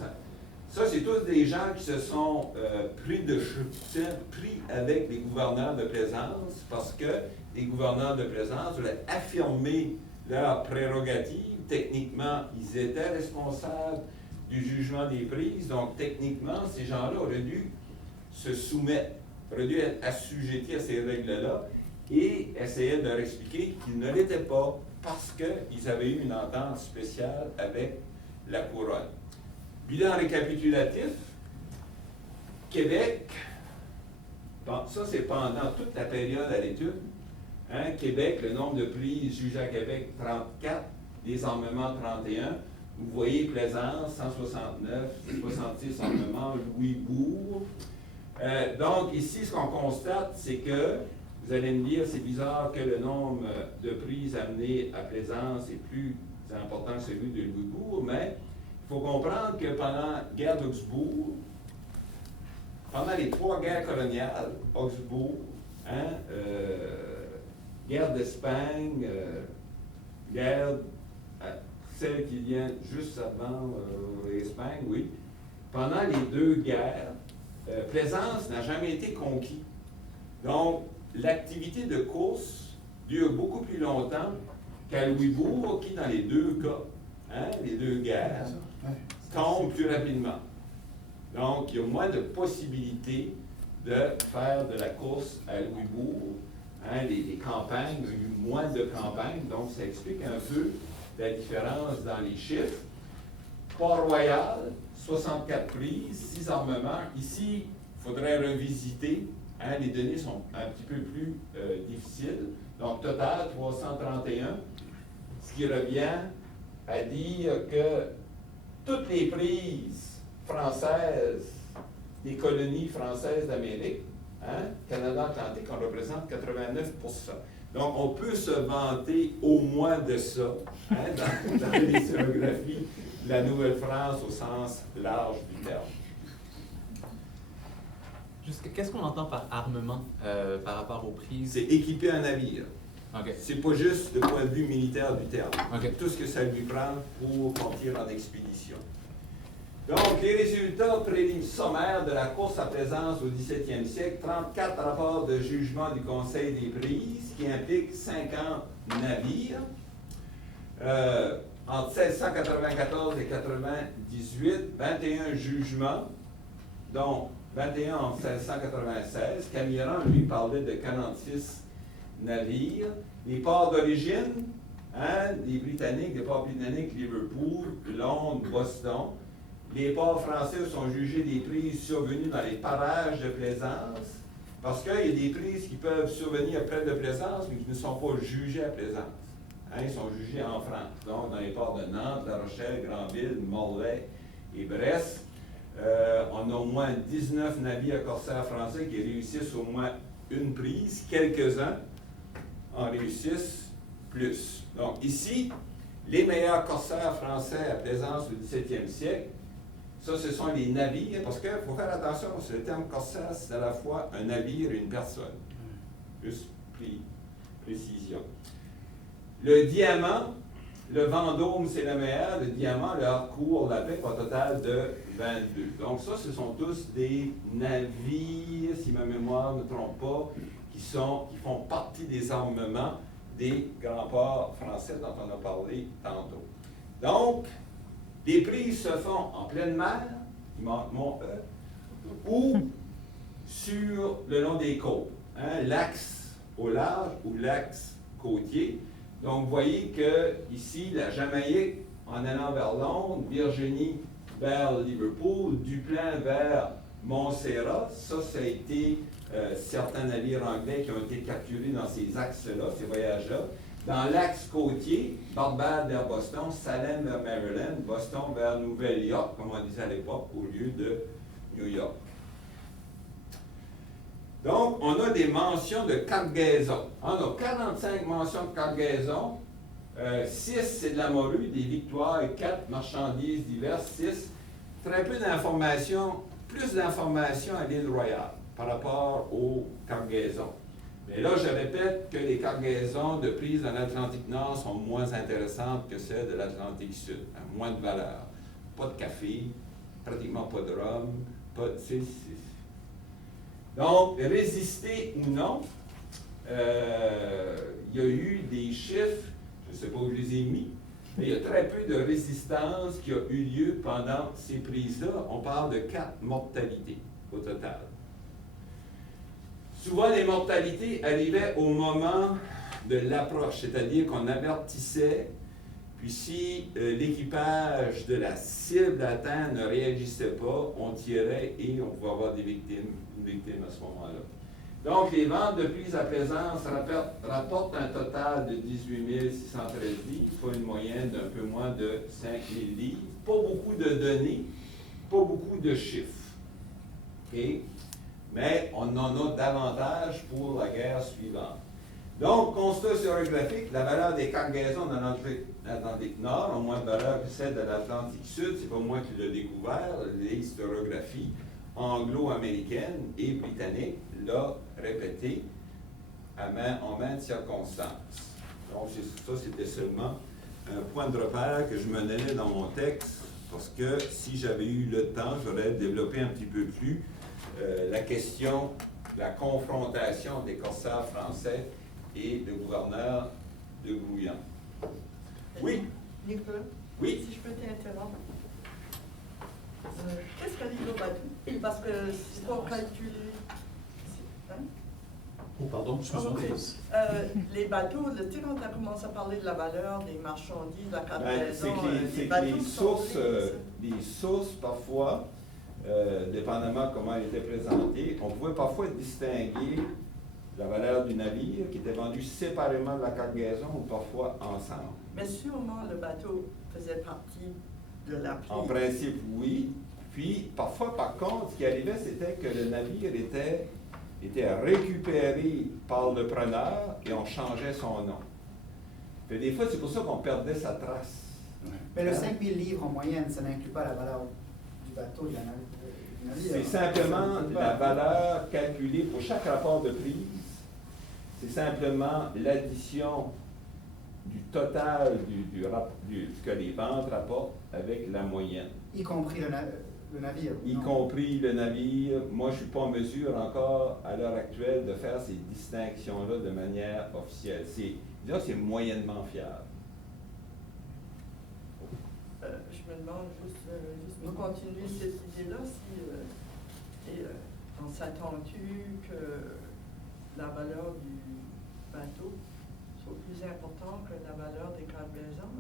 Ça, c'est tous des gens qui se sont pris avec les gouverneurs de Plaisance parce que les gouverneurs de Plaisance voulaient affirmer leurs prérogatives. Techniquement, ils étaient responsables du jugement des prises. Donc, techniquement, ces gens-là auraient dû se soumettre, auraient dû être assujettis à ces règles-là et essayer de leur expliquer qu'ils ne l'étaient pas parce qu'ils avaient eu une entente spéciale avec la couronne. Bilan récapitulatif, Québec, bon, ça c'est pendant toute la période à l'étude. Hein, Québec, le nombre de prises jugées à Québec, 34, désarmement 31. Vous voyez Plaisance, 169, 66 armements, Louisbourg. Donc ici, ce qu'on constate, c'est que, vous allez me dire, c'est bizarre que le nombre de prises amenées à Plaisance est plus important que celui de Louisbourg, mais il faut comprendre que pendant la guerre d'Augsbourg, pendant les 3 guerres coloniales, Augsbourg, hein, guerre d'Espagne, guerre, celle qui vient juste avant l'Espagne, oui, pendant les 2 guerres, Plaisance n'a jamais été conquis. Donc, l'activité de course dure beaucoup plus longtemps qu'à Louisbourg, qui dans les 2 cas, hein, les 2 guerres, tombe plus rapidement. Donc, il y a moins de possibilités de faire de la course à Louisbourg. Hein, les campagnes, il y a eu moins de campagnes, donc ça explique un peu la différence dans les chiffres. Port-Royal, 64 prises, 6 armements. Ici, il faudrait revisiter. Hein, les données sont un petit peu plus difficiles. Donc, total, 331, ce qui revient à dire que toutes les prises françaises, des colonies françaises d'Amérique, hein, Canada-Atlantique, on représente 89%. Donc, on peut se vanter au moins de ça, hein, dans l'historiographie de la Nouvelle-France au sens large du terme. Qu'est-ce qu'on entend par armement par rapport aux prises? C'est équiper un navire. Okay. C'est pas juste le point de vue militaire du terme. Okay. Tout ce que ça lui prend pour partir en expédition. Donc, les résultats préliminaires sommaires de la course à Plaisance au 17e siècle, 34 rapports de jugement du Conseil des prises qui impliquent 50 navires. Entre 1694 et 98, 21 jugements, dont 21 en 1696. Camiran, lui, parlait de 46 navires. Les ports d'origine, hein, des Britanniques, des ports britanniques, Liverpool, Londres, Boston. Les ports français sont jugés des prises survenues dans les parages de Plaisance, parce qu'il y a des prises qui peuvent survenir près de Plaisance, mais qui ne sont pas jugées à Plaisance. Hein, ils sont jugés en France, donc dans les ports de Nantes, La Rochelle, Granville, Morlaix et Brest. On a au moins 19 navires corsaires français qui réussissent au moins une prise. Quelques-uns en réussissent plus. Donc ici, les meilleurs corsaires français à Plaisance au 17e siècle, ça, ce sont les navires, parce qu'il faut faire attention, parce que le terme corsaire, c'est à la fois un navire et une personne. Plus précision. Le diamant, le Vendôme, c'est le meilleur. Le diamant, le Harcourt, la paix, un total de 22. Donc ça, ce sont tous des navires, si ma mémoire ne me trompe pas, qui font partie des armements des grands ports français dont on a parlé tantôt. Donc, les prises se font en pleine mer, il manque mon E, ou sur le long des côtes, hein, l'axe au large ou l'axe côtier. Donc, vous voyez que ici, la Jamaïque, en allant vers Londres, Virginie vers Liverpool, Duplain vers Montserrat, ça a été certains navires anglais qui ont été capturés dans ces axes-là, ces voyages-là. Dans l'axe côtier, Barbade vers Boston, Salem vers Maryland, Boston vers Nouvelle-York, comme on disait à l'époque, au lieu de New York. Donc, on a des mentions de cargaison. On a 45 mentions de cargaison. 6, c'est de la morue, des victoires, et 4, marchandises diverses, 6. Très peu d'informations, plus d'informations à l'île Royale par rapport aux cargaisons. Mais là, je répète que les cargaisons de prise dans l'Atlantique Nord sont moins intéressantes que celles de l'Atlantique Sud, à moins de valeur. Pas de café, pratiquement pas de rhum, pas de... Donc, résister ou non, il y a eu des chiffres, je ne sais pas où je les ai mis, mais il y a très peu de résistance qui a eu lieu pendant ces prises-là. On parle de 4 mortalités au total. Souvent, les mortalités arrivaient au moment de l'approche, c'est-à-dire qu'on avertissait, puis si l'équipage de la cible atteinte ne réagissait pas, on tirait et on pouvait avoir une victime à ce moment-là. Donc, les ventes de prise à plaisance rapportent un total de 18 613 livres, soit une moyenne d'un peu moins de 5 000 livres. Pas beaucoup de données, pas beaucoup de chiffres. Okay? Mais on en a davantage pour la guerre suivante. Donc, constat sur le graphique, la valeur des cargaisons dans l'Atlantique Nord a moins de valeur que celle de l'Atlantique Sud. C'est pas moi qui l'ai découvert. L'historiographie anglo-américaine et britannique l'a répété en maintes circonstances. Donc, ça, c'était seulement un point de repère que je me donnais dans mon texte, parce que si j'avais eu le temps, j'aurais développé un petit peu plus la question, la confrontation des corsaires français et le gouverneur de Gouillon. Oui? Nicolas? Oui? Si je peux t'interrompre. Qu'est-ce que les bateaux? Parce que c'est pour calculer. Hein? Oh, pardon, excusez-moi. Okay. Les bateaux, tu sais, quand tu as commencé à parler de la valeur des marchandises, la cargaison, c'est que les sources, parfois, dépendamment de comment elles étaient présentées, on pouvait parfois distinguer la valeur du navire qui était vendu séparément de la cargaison ou parfois ensemble. Mais sûrement, le bateau faisait partie de la prise. En principe, oui. Puis, parfois, par contre, ce qui arrivait, c'était que le navire était récupéré par le preneur et on changeait son nom. Puis des fois, c'est pour ça qu'on perdait sa trace. Mais le 5 000 livres en moyenne, ça n'inclut pas la valeur du bateau, du navire. C'est simplement la valeur calculée pour chaque rapport de prise. C'est simplement l'addition du total ce que les ventes rapportent avec la moyenne. Y compris le navire. Y compris le navire. Moi, je ne suis pas en mesure encore, à l'heure actuelle, de faire ces distinctions-là de manière officielle. C'est moyennement fiable. Je me demande juste de continuer cette idée-là, si on s'attend-tu que la valeur du bateau soit plus importante que la valeur des cargaisons?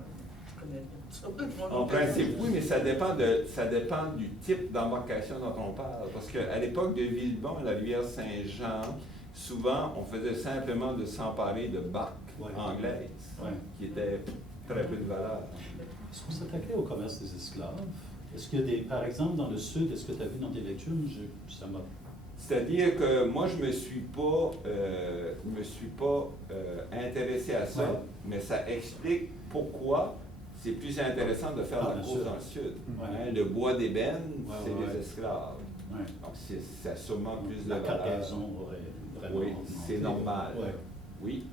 Je connais bien ça. En principe, oui, mais ça dépend du type d'embarcation dont on parle. Parce qu'à l'époque de Villebon, la rivière Saint-Jean, souvent, on faisait simplement de s'emparer de barques anglaises qui étaient très peu de valeur. Est-ce qu'on s'attaquait au commerce des esclaves? Est-ce qu'il y a par exemple, dans le Sud, est-ce que tu as vu dans tes lectures, ça m'a... C'est-à-dire que moi, je me suis pas intéressé à ça, mais ça explique pourquoi c'est plus intéressant de faire la course dans le Sud. Hein, le bois d'ébène, c'est des esclaves. Donc, ça a sûrement plus de la valeur. cargaison aurait vraiment... Oui, c'est normal. Oui.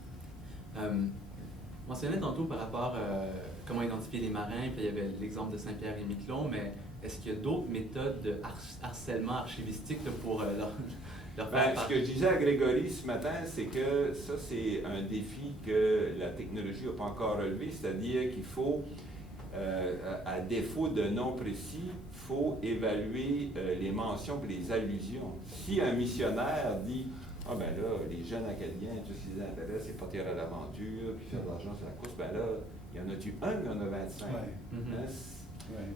Mentionnais tantôt par rapport à comment identifier les marins, puis il y avait l'exemple de Saint-Pierre et Miquelon, mais est-ce qu'il y a d'autres méthodes de harcèlement archivistique là, pour leur faire Ce que je disais à Grégory ce matin, c'est que ça, c'est un défi que la technologie n'a pas encore relevé, c'est-à-dire qu'il faut, à défaut de nom précis, il faut évaluer les mentions et les allusions. Si un missionnaire dit « Ah ben là, les jeunes Acadiens, tout ce qui les intéresse, c'est partir à l'aventure, puis faire de l'argent sur la course », ben là, il y en a-tu un, il y en a 25.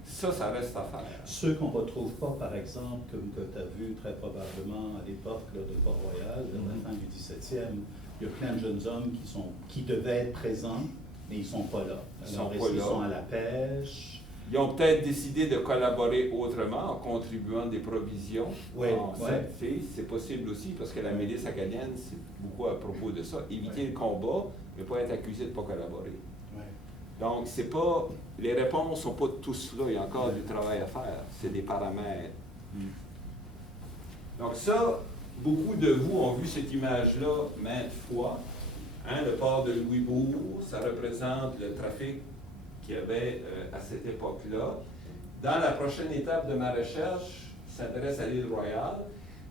Ça reste à faire. Ceux qu'on ne retrouve pas, par exemple, comme que tu as vu très probablement à l'époque de Port-Royal, vers la fin du 17e, il y a plein de jeunes hommes qui devaient être présents, mais ils ne sont pas là. Ils sont à la pêche. Ils ont peut-être décidé de collaborer autrement en contribuant des provisions. C'est possible aussi, parce que la milice acadienne, c'est beaucoup à propos de ça. Éviter le combat, mais pas être accusé de ne pas collaborer. Donc, les réponses ne sont pas tous là, il y a encore du travail à faire. C'est des paramètres. Donc ça, beaucoup de vous ont vu cette image-là maintes fois. Hein, le port de Louisbourg, ça représente le trafic qu'il y avait à cette époque-là. Dans la prochaine étape de ma recherche, qui s'adresse à l'île Royale,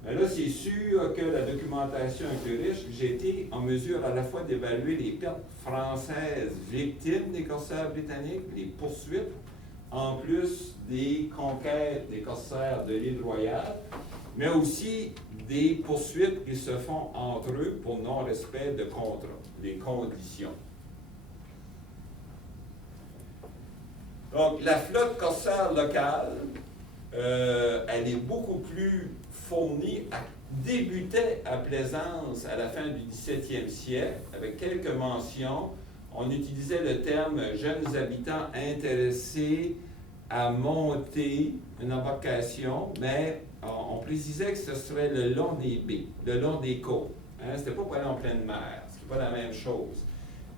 mais là, c'est sûr que la documentation est plus riche. J'ai été en mesure à la fois d'évaluer les pertes françaises victimes des corsaires britanniques, les poursuites, en plus des conquêtes des corsaires de l'île Royale, mais aussi des poursuites qui se font entre eux pour non-respect de contrats, des conditions. Donc, la flotte corsaire locale, elle est beaucoup plus fournie, débutait à Plaisance à la fin du 17e siècle, avec quelques mentions. On utilisait le terme « jeunes habitants intéressés à monter une embarcation », mais on précisait que ce serait le long des baies, le long des côtes. Hein? Ce n'était pas pour aller en pleine mer, ce qui n'est pas la même chose.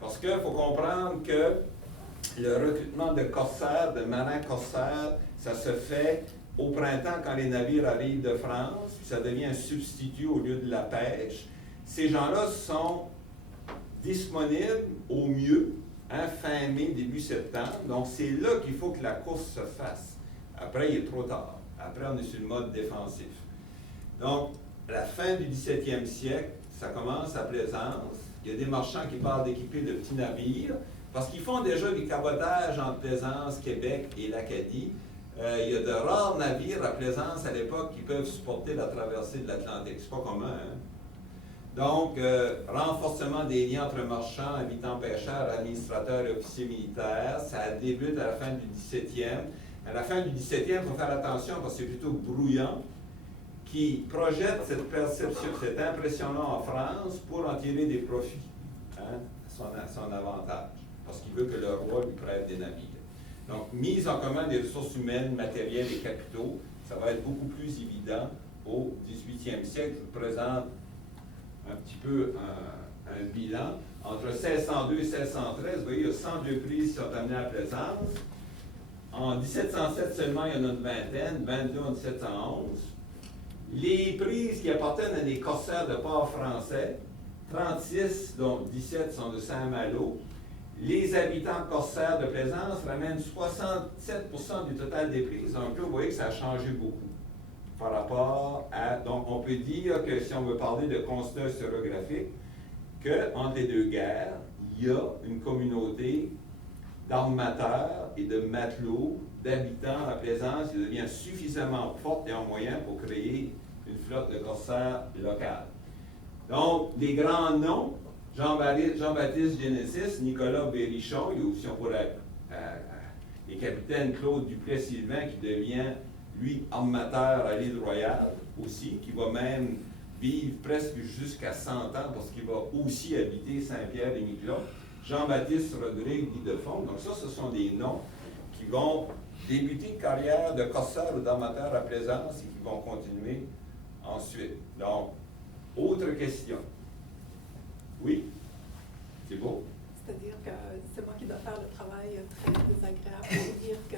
Parce qu'il faut comprendre que le recrutement de corsaires, de marins corsaires, ça se fait au printemps quand les navires arrivent de France, puis ça devient un substitut au lieu de la pêche. Ces gens-là sont disponibles au mieux, hein, fin mai, début septembre. Donc c'est là qu'il faut que la course se fasse. Après, il est trop tard. Après, on est sur le mode défensif. Donc, à la fin du 17e siècle, ça commence à Plaisance. Il y a des marchands qui partent d'équiper de petits navires, parce qu'ils font déjà du cabotage entre Plaisance, Québec et l'Acadie. Il y a de rares navires à Plaisance à l'époque qui peuvent supporter la traversée de l'Atlantique. C'est pas commun, hein? Donc, renforcement des liens entre marchands, habitants, pêcheurs, administrateurs et officiers militaires, ça débute à la fin du 17e. À la fin du 17e, il faut faire attention parce que c'est plutôt Brouillan qui projette cette perception, cette impression-là en France pour en tirer des profits, hein, son avantage, parce qu'il veut que le roi lui prête des navires. Donc, mise en commun des ressources humaines, matérielles et capitaux, ça va être beaucoup plus évident au 18e siècle. Je vous présente un petit peu un bilan. Entre 1602 et 1613, vous voyez, il y a 102 prises qui sont amenées à Plaisance. En 1707 seulement, il y en a une vingtaine, 22 en 1711. Les prises qui appartiennent à des corsaires de port français, 36, dont 17 sont de Saint-Malo. Les habitants corsaires de Plaisance ramènent 67% du total des prises. Donc là, vous voyez que ça a changé beaucoup par rapport à... Donc, on peut dire que si on veut parler de constat historiographique, qu'entre les deux guerres, il y a une communauté d'armateurs et de matelots, d'habitants à Plaisance qui devient suffisamment forte et en moyen pour créer une flotte de corsaires locale. Donc, des grands noms, Jean-Baptiste Genesis, Nicolas Berrichon, il y a aussi, on pourrait, les capitaines Claude Duplessis-Sylvain qui devient, lui, armateur à l'île Royale aussi, qui va même vivre presque jusqu'à 100 ans parce qu'il va aussi habiter Saint-Pierre-et-Miquelon. Jean-Baptiste Rodrigue d'Idefond. Donc ça, ce sont des noms qui vont débuter une carrière de corsaire ou d'armateur à Plaisance et qui vont continuer ensuite. Donc, autre question. Oui? C'est beau? C'est-à-dire que c'est moi qui dois faire le travail très désagréable pour dire que...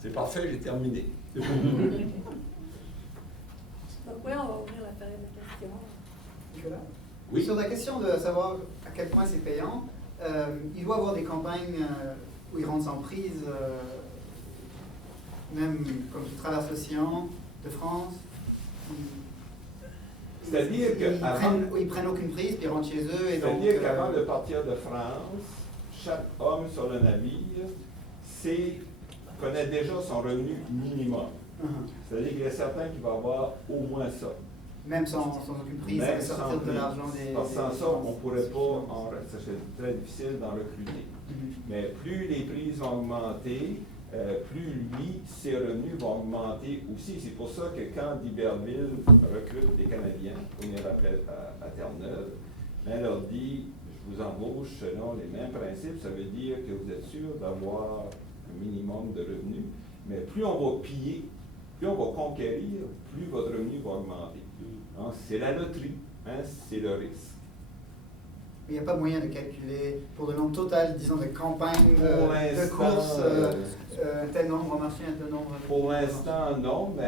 C'est parfait, j'ai terminé. Donc oui, on va ouvrir la période de questions. Nicolas? Oui. Sur la question de savoir à quel point c'est payant, il doit y avoir des campagnes où ils rentrent sans prise, même comme ils traversent l'océan de France. C'est-à-dire ils prennent aucune prise, puis ils rentrent chez eux. C'est-à-dire qu'avant de partir de France, chaque homme sur le navire connaît déjà son revenu minimum. C'est-à-dire qu'il y a certains qui vont avoir au moins ça. Même sans aucune prise, Même sortir sans de l'argent des... Parce que sans ça, on ne pourrait pas, ça serait très difficile d'en recruter. Mais plus les prises vont augmenter, plus lui, ses revenus vont augmenter aussi. C'est pour ça que quand d'Iberville recrute des Canadiens pour venir à Terre-Neuve, elle leur dit, je vous embauche selon les mêmes principes, ça veut dire que vous êtes sûr d'avoir un minimum de revenus, mais plus on va piller, plus on va conquérir, plus votre revenu va augmenter. Donc, c'est la loterie, hein, c'est le risque. Il n'y a pas moyen de calculer pour le nombre total, disons, de campagnes, Pour de l'instant, courses, un tel nombre en marché, un tel nombre... Pour l'instant, non, mais